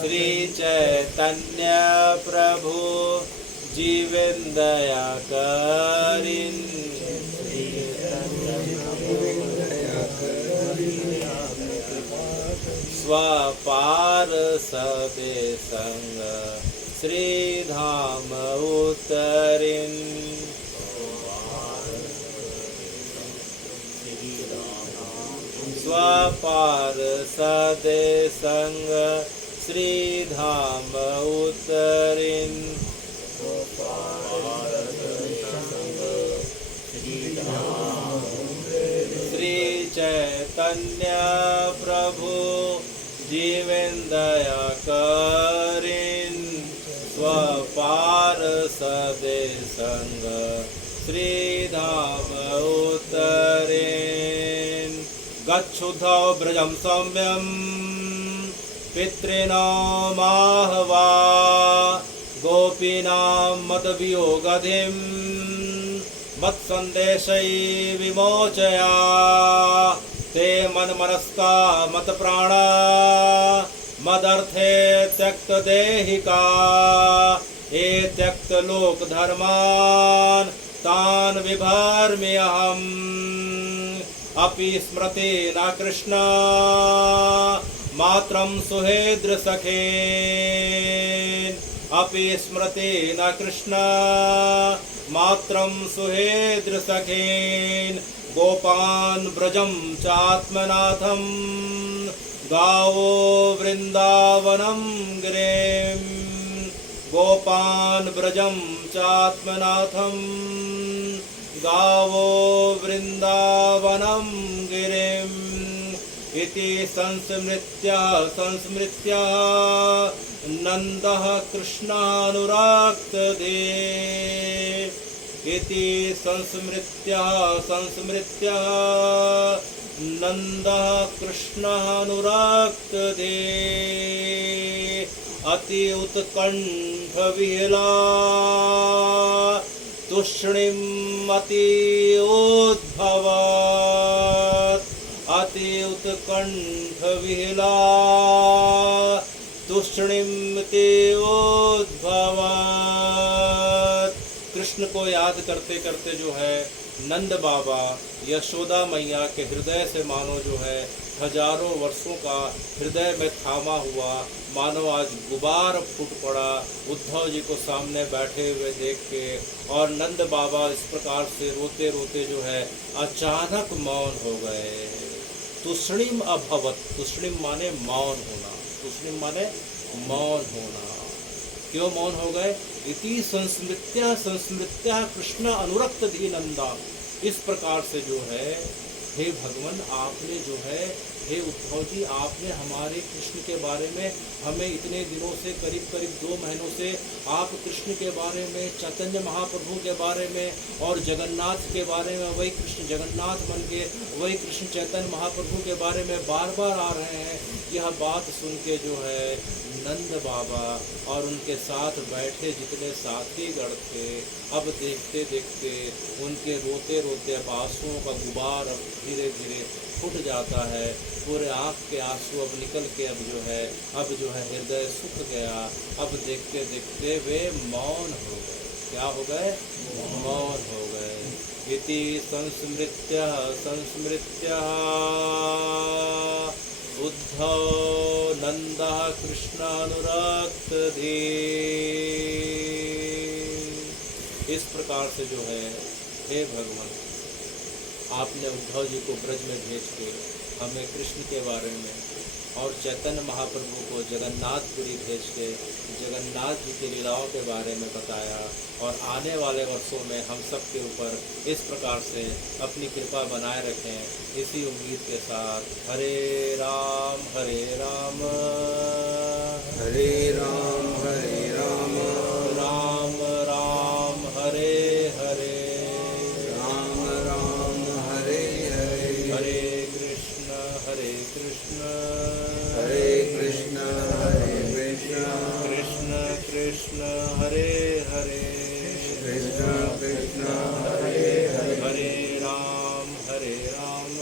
श्री चैतन्य प्रभु जीवेन दया करिन, स्वपार्षदे संग श्री धाम उतरिन, स्वपार्षदे संग श्री धाम उतरिन, श्री चैतन्य प्रभु जीवेन दया करिन, स्वपार्षदे संग श्री धाम उतरिन। गच्छुधौ ब्रजं सौम्यं पितॄणामाहवा, गोपीनां मदवियोगधिं मत्सन्देशै विमोचया, ते मन्मनस्का मत्प्राणा मदर्थे त्यक्तदेहिका, ये त्यक्तलोकधर्मान् तान् विभर्म्यहम्, अपि स्मृति न कृष्ण मात्रं सुहेद्रसखेन्, अपि स्मृति न कृष्ण मात्रं सुहेद्रसखेन्, गोपान् व्रजं चात्मनाथं गावो वृन्दावनं गिरिं, गोपान् व्रजं चात्मनाथं गावो वृन्दावनं गिरिम्, इति संस्मृत्य नन्दः कृष्णानुरक्तधे, इति संस्मृत्य नन्दः कृष्णानुरक्तधे, अति उत्कण्ठ विहला तूष्णीम् अति उद्भवत्, अति उत्कण्ठ विहला तूष्णीम् अति उद्भवत्। कृष्ण को याद करते करते जो है नंद बाबा यशोदा मैया के हृदय से मानो जो है हजारों वर्षों का हृदय में थामा हुआ मानो आज गुबार फूट पड़ा उद्धव जी को सामने बैठे हुए देख के। और नंद बाबा इस प्रकार से रोते रोते जो है अचानक मौन हो गए। तुष्णिम अभवत, तुष्णिम माने मौन होना, तुष्णिम माने मौन होना। क्यों मौन हो गए? इति संस्मृत्या कृष्ण अनुरक्त धीनंदा। इस प्रकार से जो है हे भगवान आपने जो है हे उद्धव जी आपने हमारे कृष्ण के बारे में हमें इतने दिनों से करीब 2 महीनों से आप कृष्ण के बारे में चैतन्य महाप्रभु के बारे में और जगन्नाथ के बारे में वही कृष्ण जगन्नाथ बन के वही कृष्ण चैतन्य महाप्रभु के बारे में बार बार आ रहे हैं। यह बात सुन के जो है नंद बाबा और उनके साथ बैठे जितने साथी गण थे अब देखते देखते उनके रोते रोते आंसुओं का गुबार अब धीरे धीरे फूट जाता है। पूरे आँख के आंसू अब निकल के अब जो है हृदय सूख गया। अब देखते देखते वे मौन हो गए। क्या हो गए? मौन हो गए। इति संस्मृत्य बुद्धो नन्दः कृष्णानुरक्तधीः। इस प्रकार से जो है, हे भगवान, आपने उद्धव जी को ब्रज में भेज के हमें कृष्ण के बारे में और चैतन्य महाप्रभु को जगन्नाथपुरी भेज के जगन्नाथ जी की लीलाओं के बारे में बताया, और आने वाले वर्षों में हम सब के ऊपर इस प्रकार से अपनी कृपा बनाए रखें, इसी उम्मीद के साथ हरे राम हरे राम हरे राम हरे